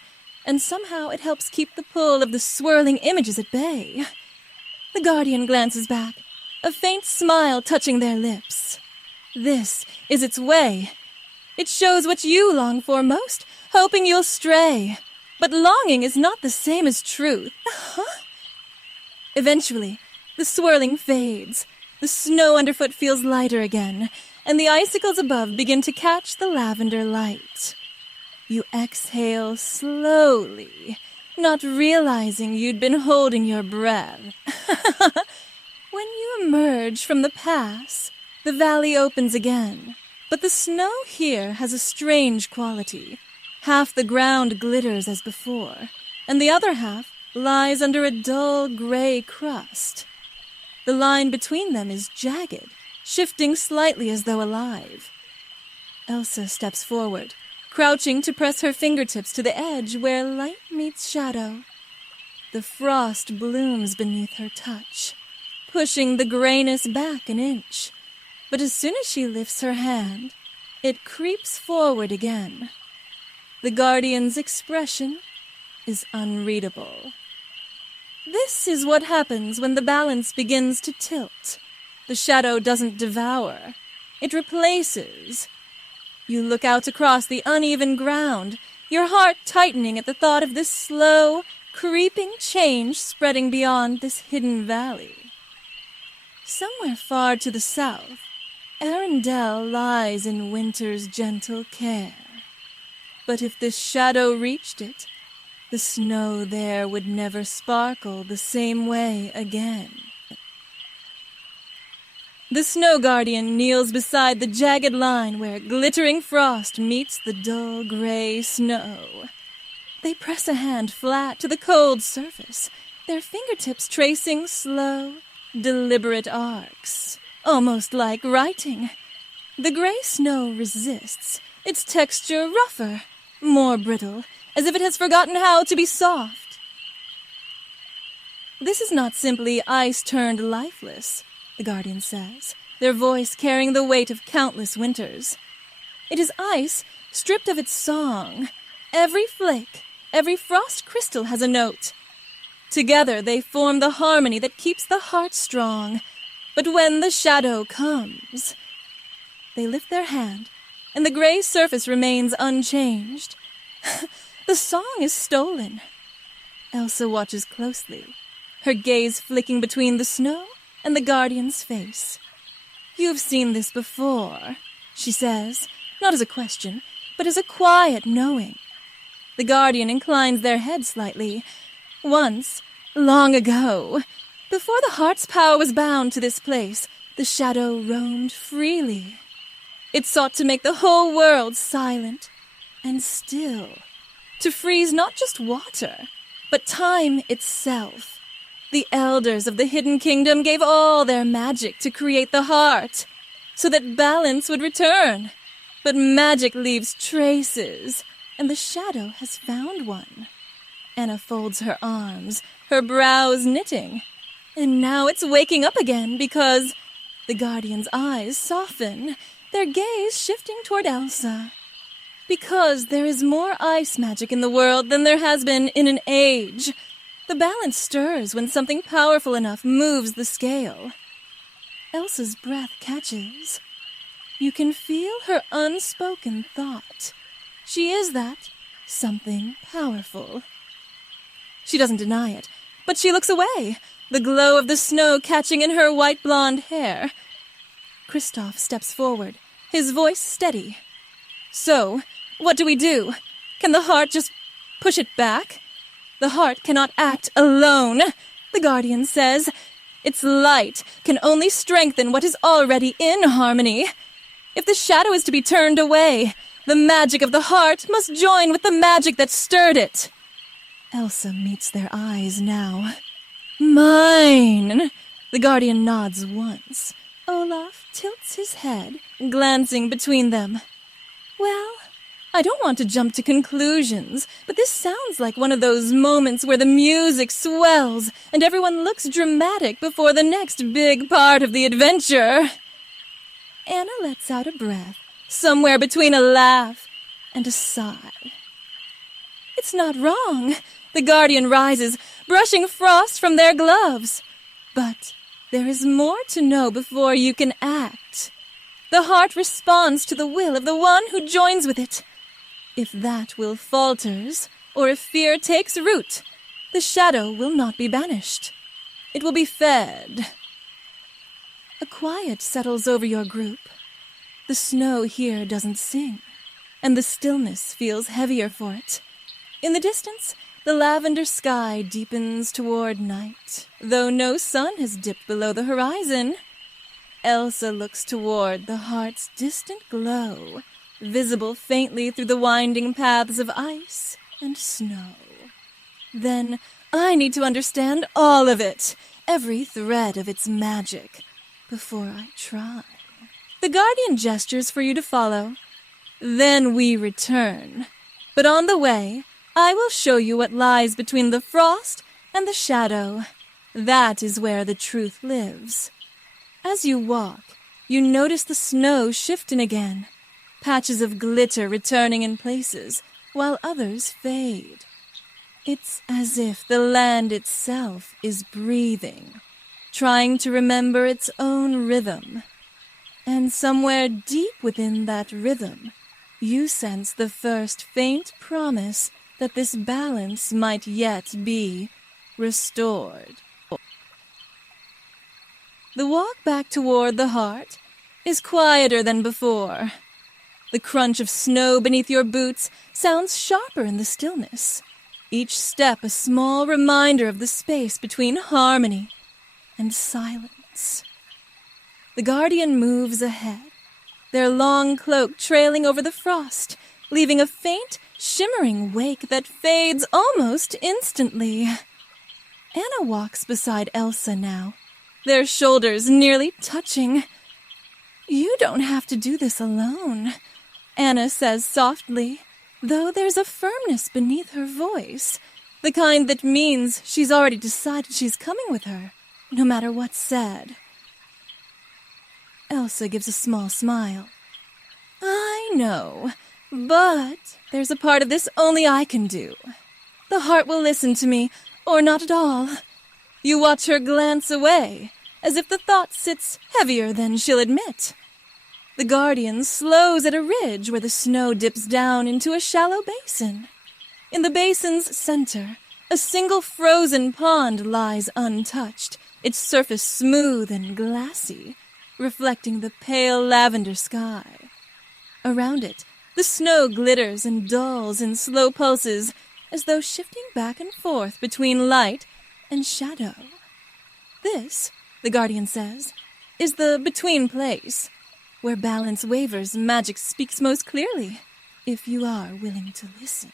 and somehow it helps keep the pull of the swirling images at bay. The Guardian glances back, a faint smile touching their lips. This is its way. It shows what you long for most, hoping you'll stray. But longing is not the same as truth. Eventually, the swirling fades. The snow underfoot feels lighter again, and the icicles above begin to catch the lavender light. You exhale slowly, not realizing you'd been holding your breath. When you emerge from the pass, the valley opens again, but the snow here has a strange quality. Half the ground glitters as before, and the other half lies under a dull gray crust. The line between them is jagged, shifting slightly as though alive. Elsa steps forward, crouching to press her fingertips to the edge where light meets shadow. The frost blooms beneath her touch, pushing the grayness back an inch. But as soon as she lifts her hand, it creeps forward again. The Guardian's expression is unreadable. This is what happens when the balance begins to tilt. The shadow doesn't devour. It replaces. You look out across the uneven ground, your heart tightening at the thought of this slow, creeping change spreading beyond this hidden valley. Somewhere far to the south, Arendelle lies in winter's gentle care. But if this shadow reached it, the snow there would never sparkle the same way again. The Snow Guardian kneels beside the jagged line where glittering frost meets the dull gray snow. They press a hand flat to the cold surface, their fingertips tracing slow, deliberate arcs, almost like writing. The gray snow resists, its texture rougher, more brittle, as if it has forgotten how to be soft. This is not simply ice turned lifeless, the Guardian says, their voice carrying the weight of countless winters. It is ice stripped of its song. Every flake, every frost crystal has a note. Together they form the harmony that keeps the heart strong. But when the shadow comes, they lift their hand, and the gray surface remains unchanged. The song is stolen. Elsa watches closely, her gaze flicking between the snow and the Guardian's face. "You've seen this before," she says, not as a question, but as a quiet knowing. The Guardian inclines their head slightly. Once, long ago, before the heart's power was bound to this place, the shadow roamed freely. It sought to make the whole world silent and still, to freeze not just water, but time itself. The elders of the Hidden Kingdom gave all their magic to create the heart, so that balance would return. But magic leaves traces, and the shadow has found one. Anna folds her arms, her brows knitting. And now it's waking up again because the Guardian's eyes soften, their gaze shifting toward Elsa. Because there is more ice magic in the world than there has been in an age. The balance stirs when something powerful enough moves the scale. Elsa's breath catches. You can feel her unspoken thought. She is that something powerful. She doesn't deny it, but she looks away, the glow of the snow catching in her white blonde hair. Kristoff steps forward, his voice steady. "So, what do we do? Can the heart just push it back?" "The heart cannot act alone," the Guardian says. "Its light can only strengthen what is already in harmony. If the shadow is to be turned away, the magic of the heart must join with the magic that stirred it." Elsa meets their eyes now. "Mine!" The Guardian nods once. Olaf tilts his head, glancing between them. "Well, I don't want to jump to conclusions, but this sounds like one of those moments where the music swells and everyone looks dramatic before the next big part of the adventure." Anna lets out a breath, somewhere between a laugh and a sigh. "It's not wrong." The Guardian rises, brushing frost from their gloves. "But there is more to know before you can act. The heart responds to the will of the one who joins with it. If that will falters, or if fear takes root, the shadow will not be banished. It will be fed." A quiet settles over your group. The snow here doesn't sing, and the stillness feels heavier for it. In the distance, the lavender sky deepens toward night, though no sun has dipped below the horizon. Elsa looks toward the heart's distant glow, visible faintly through the winding paths of ice and snow. Then I need to understand all of it, every thread of its magic, before I try. The guardian gestures for you to follow. Then we return. But on the way, I will show you what lies between the frost and the shadow. That is where the truth lives. As you walk, you notice the snow shifting again, patches of glitter returning in places, while others fade. It's as if the land itself is breathing, trying to remember its own rhythm. And somewhere deep within that rhythm, you sense the first faint promise that this balance might yet be restored. The walk back toward the heart is quieter than before. The crunch of snow beneath your boots sounds sharper in the stillness, each step a small reminder of the space between harmony and silence. The guardian moves ahead, their long cloak trailing over the frost, leaving a faint, shimmering wake that fades almost instantly. Anna walks beside Elsa now, their shoulders nearly touching. "You don't have to do this alone," Anna says softly, though there's a firmness beneath her voice, the kind that means she's already decided she's coming with her, no matter what's said. Elsa gives a small smile. "I know, but there's a part of this only I can do. The heart will listen to me, or not at all." You watch her glance away, as if the thought sits heavier than she'll admit. The guardian slows at a ridge where the snow dips down into a shallow basin. In the basin's center, a single frozen pond lies untouched, its surface smooth and glassy, reflecting the pale lavender sky. Around it, the snow glitters and dulls in slow pulses, as though shifting back and forth between light and shadow. This, the guardian says, is the between place, where balance wavers and magic speaks most clearly, if you are willing to listen.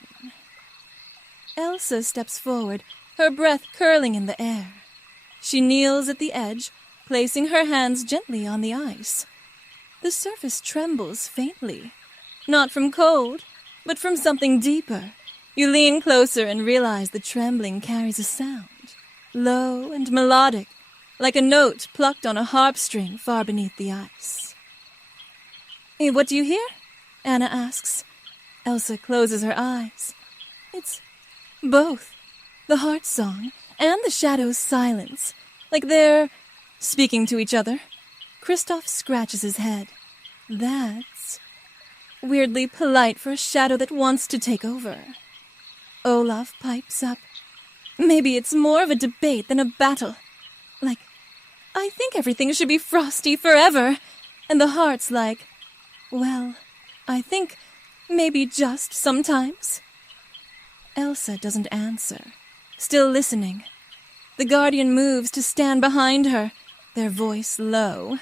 Elsa steps forward, her breath curling in the air. She kneels at the edge, placing her hands gently on the ice. The surface trembles faintly, not from cold, but from something deeper. You lean closer and realize the trembling carries a sound, low and melodic, like a note plucked on a harp string far beneath the ice. "Hey, what do you hear?" Anna asks. Elsa closes her eyes. It's both, the heart song and the shadow's silence, like they're speaking to each other. Kristoff scratches his head. That's weirdly polite for a shadow that wants to take over. Olaf pipes up. Maybe it's more of a debate than a battle. Like, "I think everything should be frosty forever." And the heart's like, "Well, I think maybe just sometimes." Elsa doesn't answer, still listening. The guardian moves to stand behind her, their voice low.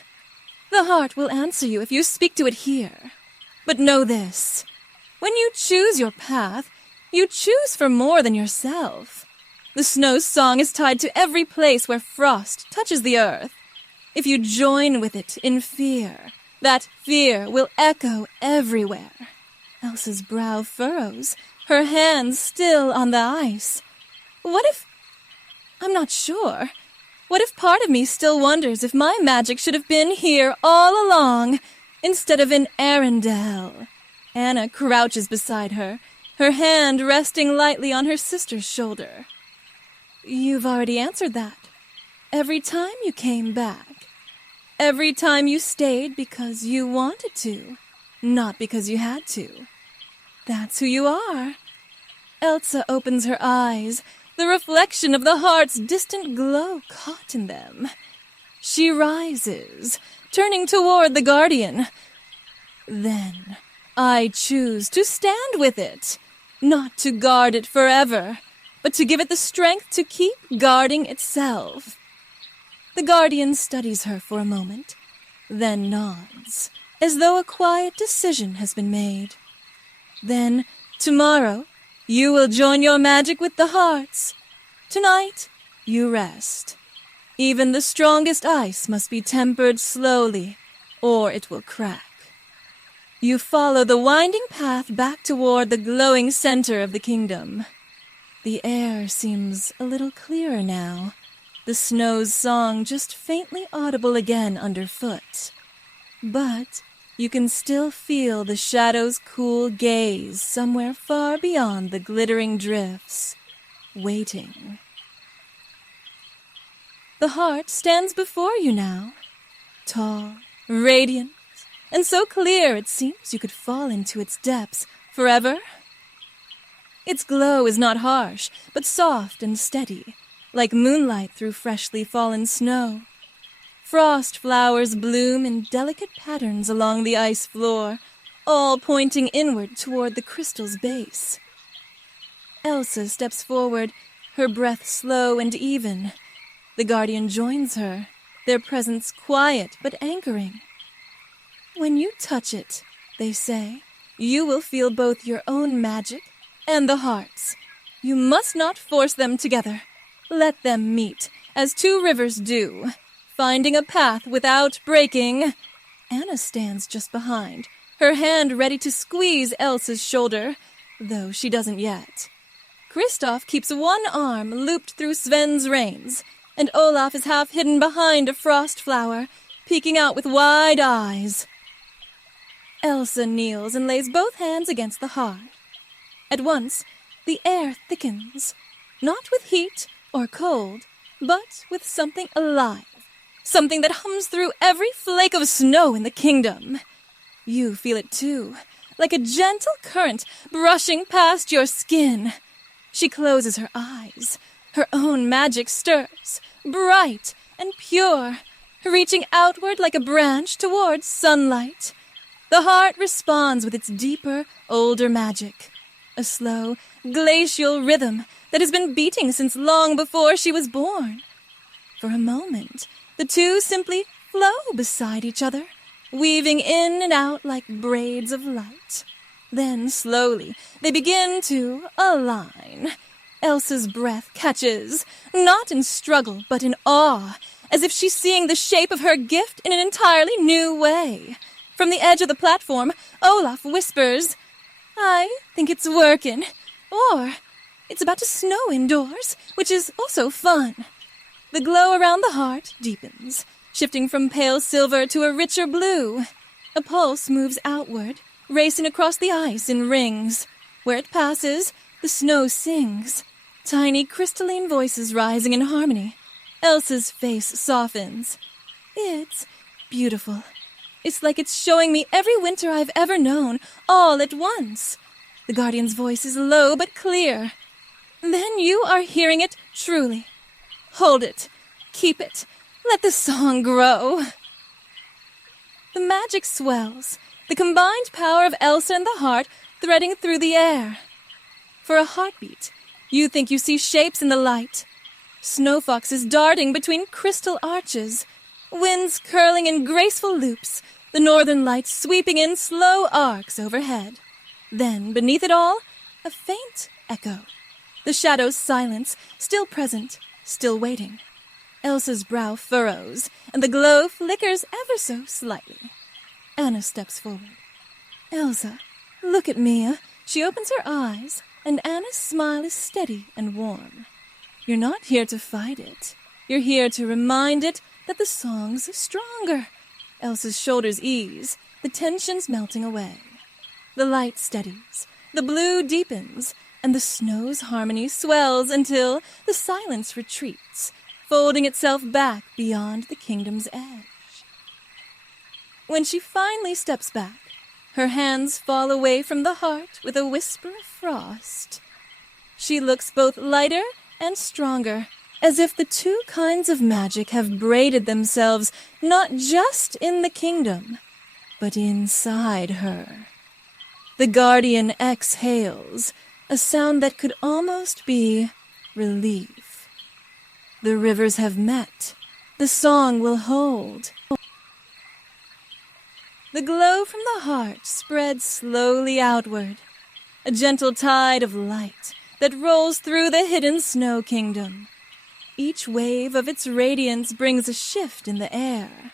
"The heart will answer you if you speak to it here. But know this, when you choose your path, you choose for more than yourself. The snow's song is tied to every place where frost touches the earth. If you join with it in fear, that fear will echo everywhere." Elsa's brow furrows, her hands still on the ice. What if... I'm not sure. What if part of me still wonders if my magic should have been here all along, instead of in Arendelle? Anna crouches beside her, her hand resting lightly on her sister's shoulder. "You've already answered that. Every time you came back. Every time you stayed because you wanted to, not because you had to. That's who you are." Elsa opens her eyes, the reflection of the heart's distant glow caught in them. She rises, turning toward the guardian. "Then I choose to stand with it, not to guard it forever, but to give it the strength to keep guarding itself." The guardian studies her for a moment, then nods, as though a quiet decision has been made. "Then, tomorrow, you will join your magic with the hearts. Tonight, you rest. Even the strongest ice must be tempered slowly, or it will crack. You follow the winding path back toward the glowing center of the kingdom. The air seems a little clearer now, the snow's song just faintly audible again underfoot. But you can still feel the shadow's cool gaze somewhere far beyond the glittering drifts, waiting. The heart stands before you now, tall, radiant, and so clear it seems you could fall into its depths forever. Its glow is not harsh, but soft and steady, like moonlight through freshly fallen snow. Frost flowers bloom in delicate patterns along the ice floor, all pointing inward toward the crystal's base. Elsa steps forward, her breath slow and even. The guardian joins her, their presence quiet but anchoring. When you touch it, they say, you will feel both your own magic and the heart's. You must not force them together. Let them meet, as two rivers do, finding a path without breaking. Anna stands just behind, her hand ready to squeeze Elsa's shoulder, though she doesn't yet. Kristoff keeps one arm looped through Sven's reins, and Olaf is half hidden behind a frost flower, peeking out with wide eyes. Elsa kneels and lays both hands against the heart. At once, the air thickens, not with heat or cold, but with something alive, something that hums through every flake of snow in the kingdom. You feel it too, like a gentle current brushing past your skin. She closes her eyes. Her own magic stirs, bright and pure, reaching outward like a branch towards sunlight. The heart responds with its deeper, older magic, a slow, glacial rhythm that has been beating since long before she was born. For a moment, the two simply flow beside each other, weaving in and out like braids of light. Then, slowly, they begin to align. Elsa's breath catches, not in struggle, but in awe, as if she's seeing the shape of her gift in an entirely new way. From the edge of the platform, Olaf whispers, "I think it's workin'," or "It's about to snow indoors," which is also fun. The glow around the heart deepens, shifting from pale silver to a richer blue. A pulse moves outward, racing across the ice in rings. Where it passes, the snow sings, tiny crystalline voices rising in harmony. Elsa's face softens. It's beautiful. It's like it's showing me every winter I've ever known, all at once. The guardian's voice is low but clear. Then you are hearing it truly. Hold it. Keep it. Let the song grow. The magic swells, the combined power of Elsa and the heart threading through the air. For a heartbeat, you think you see shapes in the light. Snow foxes darting between crystal arches, winds curling in graceful loops, the northern lights sweeping in slow arcs overhead. Then, beneath it all, a faint echo. The shadow's silence, still present, still waiting. Elsa's brow furrows, and the glow flickers ever so slightly. Anna steps forward. "Elsa, look at me." She opens her eyes, and Anna's smile is steady and warm. "You're not here to fight it. You're here to remind it that the song's stronger." Elsa's shoulders ease, the tensions melting away. The light steadies, the blue deepens, and the snow's harmony swells until the silence retreats, folding itself back beyond the kingdom's edge. When she finally steps back, her hands fall away from the heart with a whisper of frost. She looks both lighter and stronger, as if the two kinds of magic have braided themselves not just in the kingdom, but inside her. The guardian exhales, a sound that could almost be relief. The rivers have met. The song will hold. The glow from the heart spreads slowly outward, a gentle tide of light that rolls through the hidden snow kingdom. Each wave of its radiance brings a shift in the air.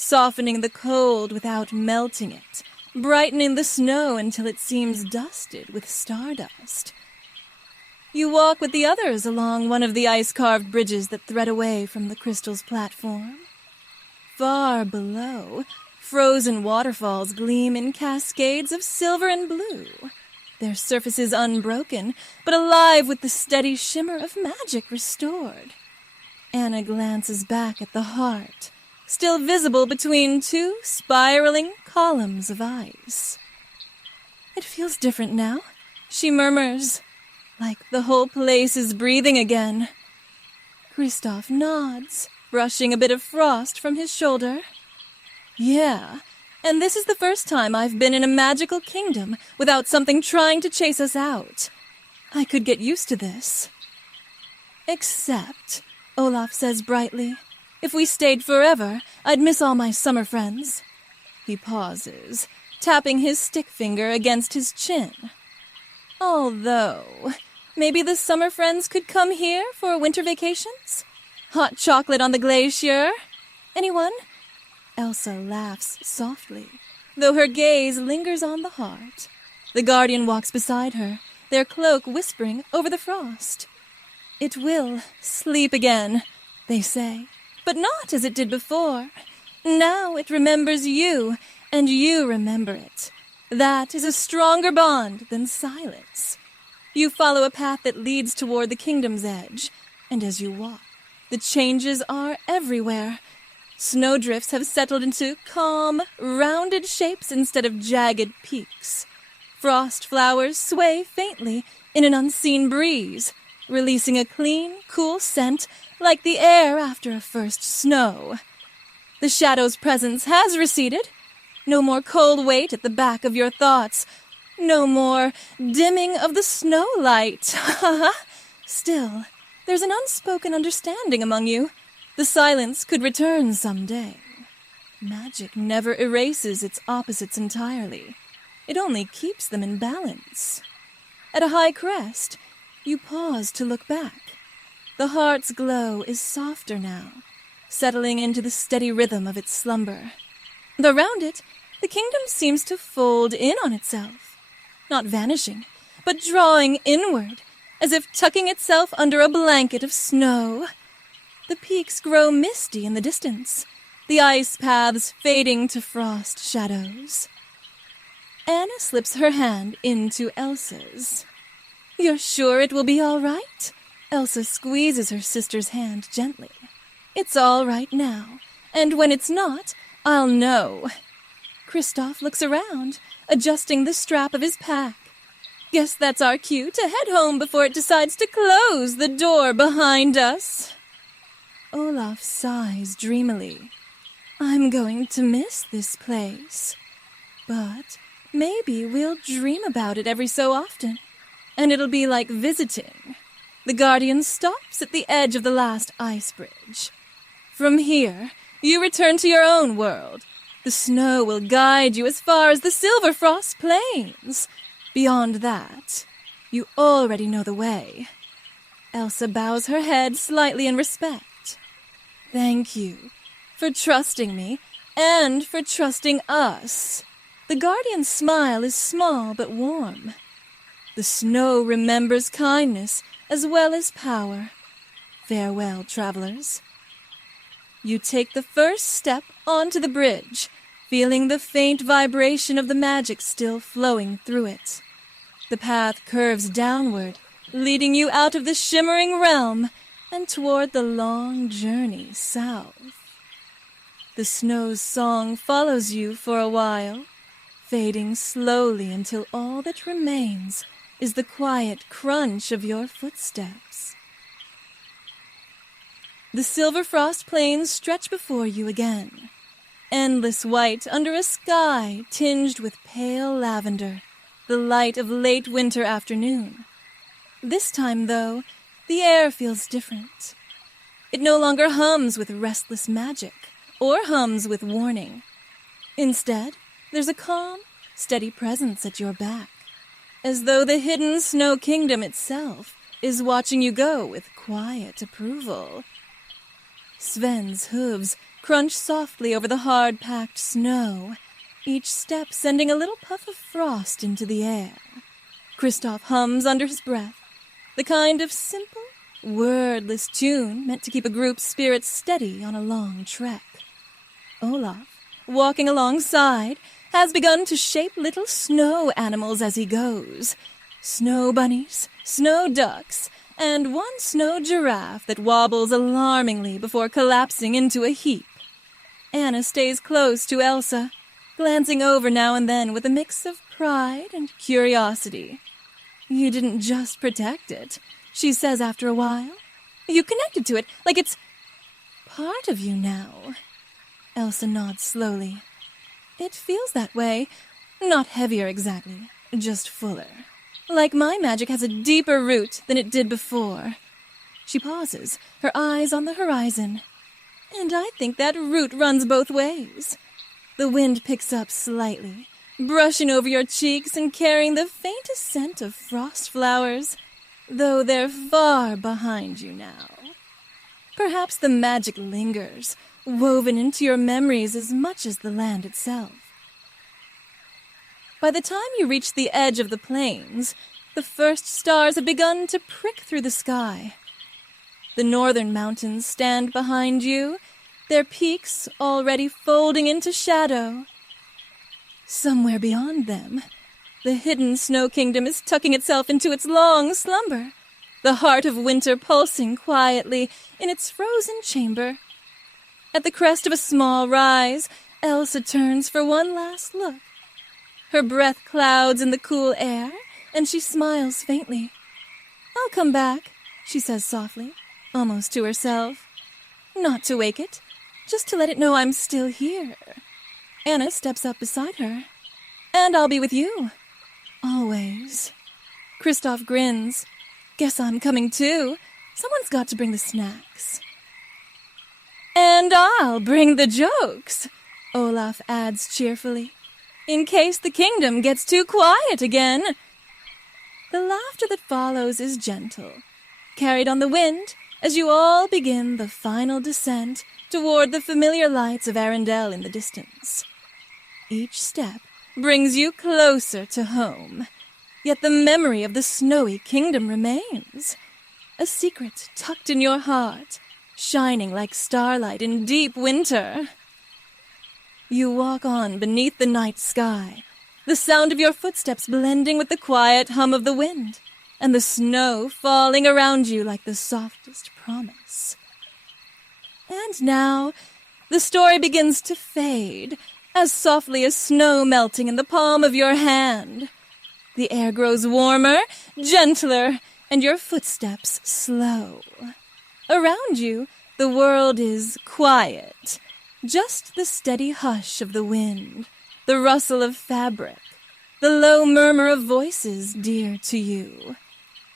softening the cold without melting it, brightening the snow until it seems dusted with stardust. You walk with the others along one of the ice-carved bridges that thread away from the crystal's platform. Far below, frozen waterfalls gleam in cascades of silver and blue, their surfaces unbroken, but alive with the steady shimmer of magic restored. Anna glances back at the heart, still visible between two spiraling columns of ice. It feels different now, she murmurs, like the whole place is breathing again. Kristoff nods, brushing a bit of frost from his shoulder. Yeah, and this is the first time I've been in a magical kingdom without something trying to chase us out. I could get used to this. Except, Olaf says brightly, if we stayed forever, I'd miss all my summer friends. He pauses, tapping his stick finger against his chin. Although, maybe the summer friends could come here for winter vacations? Hot chocolate on the glacier? Anyone? Elsa laughs softly, though her gaze lingers on the heart. The guardian walks beside her, their cloak whispering over the frost. It will sleep again, they say, but not as it did before. Now it remembers you, and you remember it. That is a stronger bond than silence. You follow a path that leads toward the kingdom's edge, and as you walk, the changes are everywhere. Snowdrifts have settled into calm, rounded shapes instead of jagged peaks. Frost flowers sway faintly in an unseen breeze, releasing a clean, cool scent like the air after a first snow. The shadow's presence has receded. No more cold weight at the back of your thoughts. No more dimming of the snow light. Still, there's an unspoken understanding among you. The silence could return someday. Magic never erases its opposites entirely. It only keeps them in balance. At a high crest, you pause to look back. The heart's glow is softer now, settling into the steady rhythm of its slumber. Around it, the kingdom seems to fold in on itself, not vanishing, but drawing inward, as if tucking itself under a blanket of snow. The peaks grow misty in the distance, the ice paths fading to frost shadows. Anna slips her hand into Elsa's. You're sure it will be all right? Elsa squeezes her sister's hand gently. It's all right now, and when it's not, I'll know. Kristoff looks around, adjusting the strap of his pack. Guess that's our cue to head home before it decides to close the door behind us. Olaf sighs dreamily. I'm going to miss this place. But maybe we'll dream about it every so often, and it'll be like visiting. The Guardian stops at the edge of the last ice bridge. From here, you return to your own world. The snow will guide you as far as the Silverfrost Plains. Beyond that, you already know the way. Elsa bows her head slightly in respect. Thank you for trusting me and for trusting us. The Guardian's smile is small but warm. The snow remembers kindness as well as power. Farewell, travelers. You take the first step onto the bridge, feeling the faint vibration of the magic still flowing through it. The path curves downward, leading you out of the shimmering realm and toward the long journey south. The snow's song follows you for a while, fading slowly until all that remains is the quiet crunch of your footsteps. The Silverfrost Plains stretch before you again, endless white under a sky tinged with pale lavender, the light of late winter afternoon. This time, though, the air feels different. It no longer hums with restless magic, or hums with warning. Instead, there's a calm, steady presence at your back, as though the hidden Snow Kingdom itself is watching you go with quiet approval. Sven's hooves crunch softly over the hard-packed snow, each step sending a little puff of frost into the air. Kristoff hums under his breath, the kind of simple, wordless tune meant to keep a group's spirits steady on a long trek. Olaf, walking alongside, has begun to shape little snow animals as he goes. Snow bunnies, snow ducks, and one snow giraffe that wobbles alarmingly before collapsing into a heap. Anna stays close to Elsa, glancing over now and then with a mix of pride and curiosity. "You didn't just protect it," she says after a while. "You connected to it, like it's part of you now." Elsa nods slowly. "It feels that way. Not heavier exactly, just fuller. Like my magic has a deeper root than it did before." She pauses, her eyes on the horizon. "And I think that root runs both ways." The wind picks up slightly, brushing over your cheeks and carrying the faintest scent of frost flowers, though they're far behind you now. Perhaps the magic lingers, woven into your memories as much as the land itself. By the time you reach the edge of the plains, the first stars have begun to prick through the sky. The northern mountains stand behind you, their peaks already folding into shadow. Somewhere beyond them, the hidden Snow Kingdom is tucking itself into its long slumber, the heart of winter pulsing quietly in its frozen chamber. At the crest of a small rise, Elsa turns for one last look. Her breath clouds in the cool air, and she smiles faintly. "I'll come back," she says softly, almost to herself. Not to wake it, just to let it know I'm still here. Anna steps up beside her. "And I'll be with you. Always." Kristoff grins. "Guess I'm coming too. Someone's got to bring the snacks." "And I'll bring the jokes," Olaf adds cheerfully, "in case the kingdom gets too quiet again." The laughter that follows is gentle, carried on the wind as you all begin the final descent toward the familiar lights of Arendelle in the distance. Each step brings you closer to home, yet the memory of the snowy kingdom remains, a secret tucked in your heart, shining like starlight in deep winter. You walk on beneath the night sky, the sound of your footsteps blending with the quiet hum of the wind, and the snow falling around you like the softest promise. And now, the story begins to fade, as softly as snow melting in the palm of your hand. The air grows warmer, gentler, and your footsteps slow. Around you, the world is quiet, just the steady hush of the wind, the rustle of fabric, the low murmur of voices dear to you.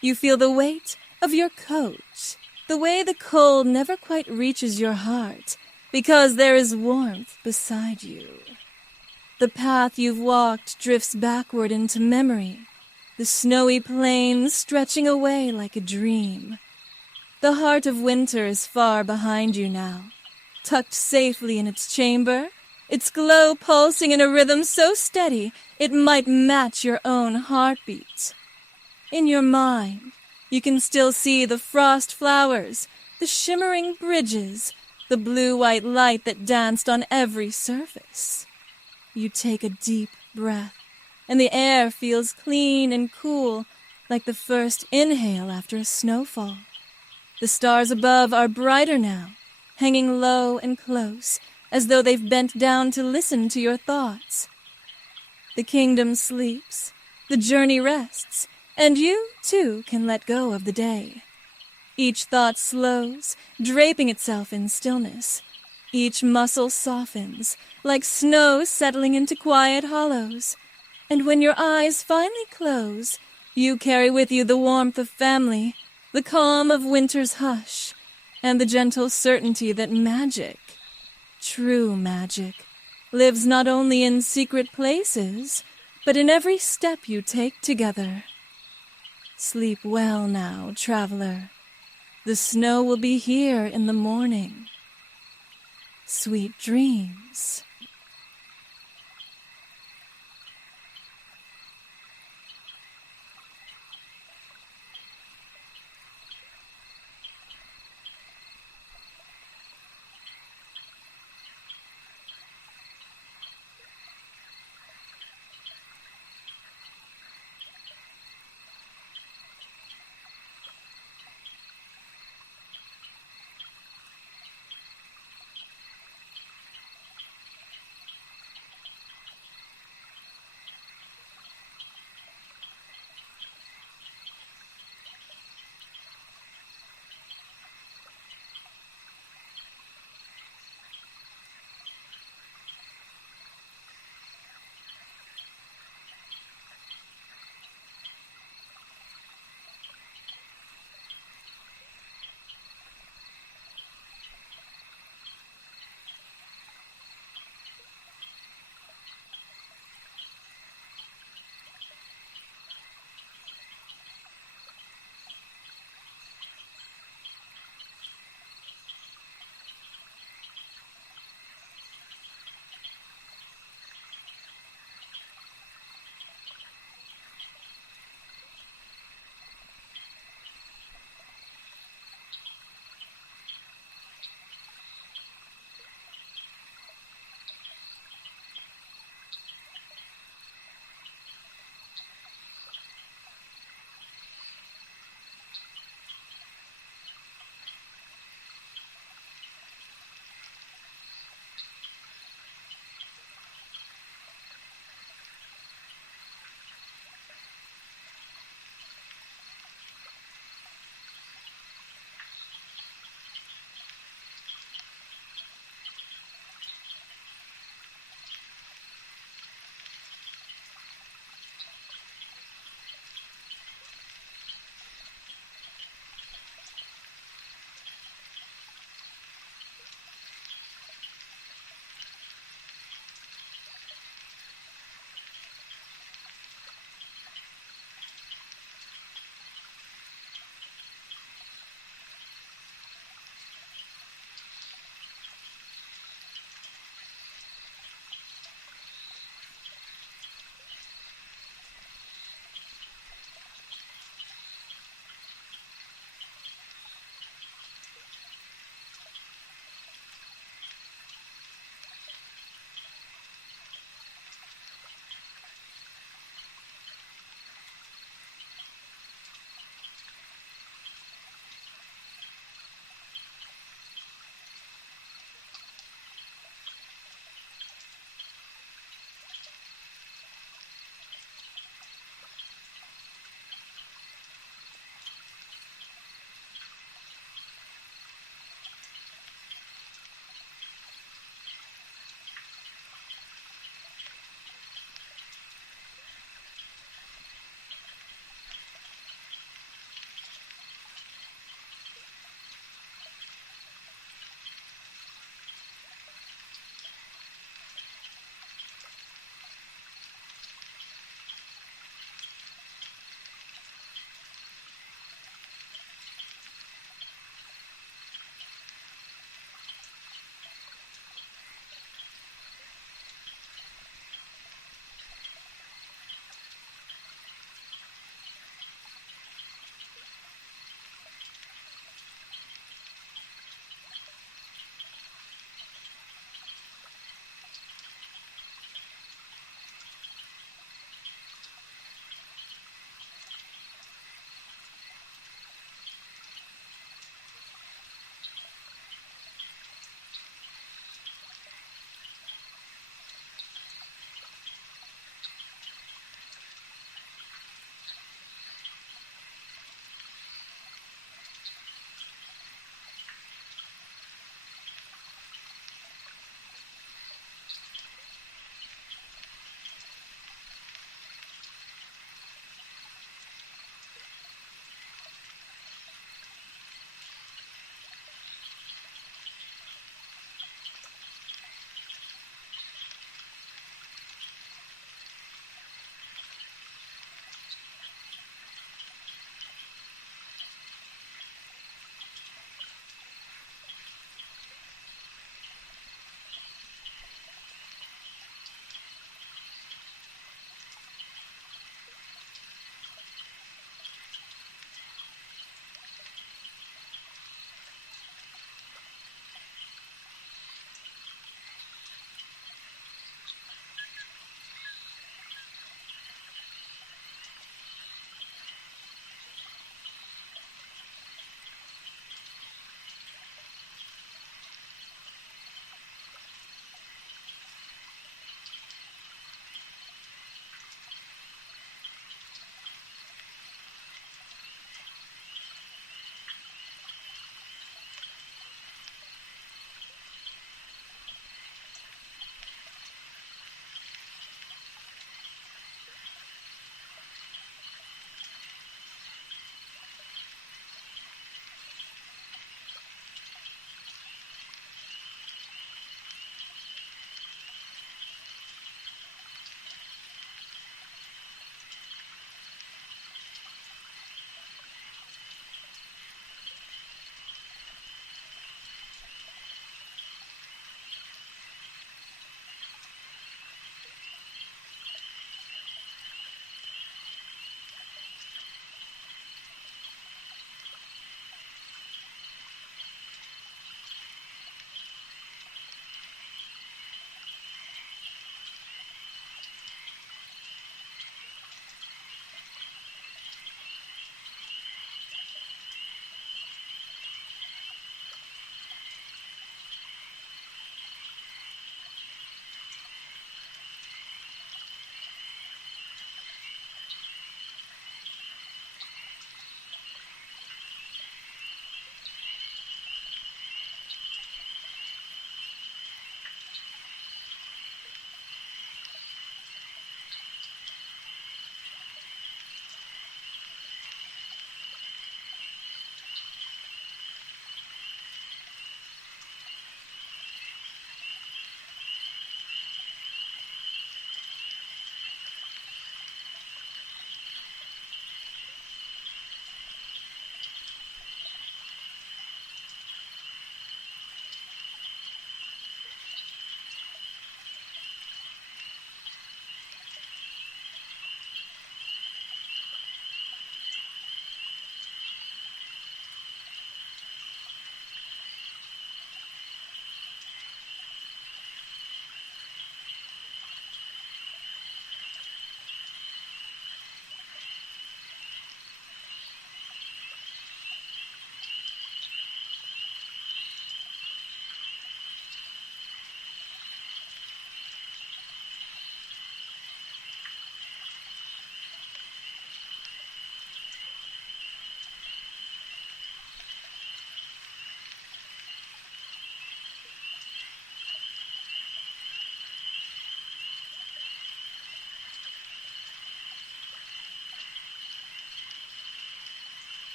You feel the weight of your coat, the way the cold never quite reaches your heart, because there is warmth beside you. The path you've walked drifts backward into memory, the snowy plains stretching away like a dream. The heart of winter is far behind you now, tucked safely in its chamber, its glow pulsing in a rhythm so steady it might match your own heartbeat. In your mind, you can still see the frost flowers, the shimmering bridges, the blue-white light that danced on every surface. You take a deep breath, and the air feels clean and cool, like the first inhale after a snowfall. The stars above are brighter now, hanging low and close, as though they've bent down to listen to your thoughts. The kingdom sleeps, the journey rests, and you, too, can let go of the day. Each thought slows, draping itself in stillness. Each muscle softens, like snow settling into quiet hollows. And when your eyes finally close, you carry with you the warmth of family, the calm of winter's hush, and the gentle certainty that magic, true magic, lives not only in secret places, but in every step you take together. Sleep well now, traveler. The snow will be here in the morning. Sweet dreams.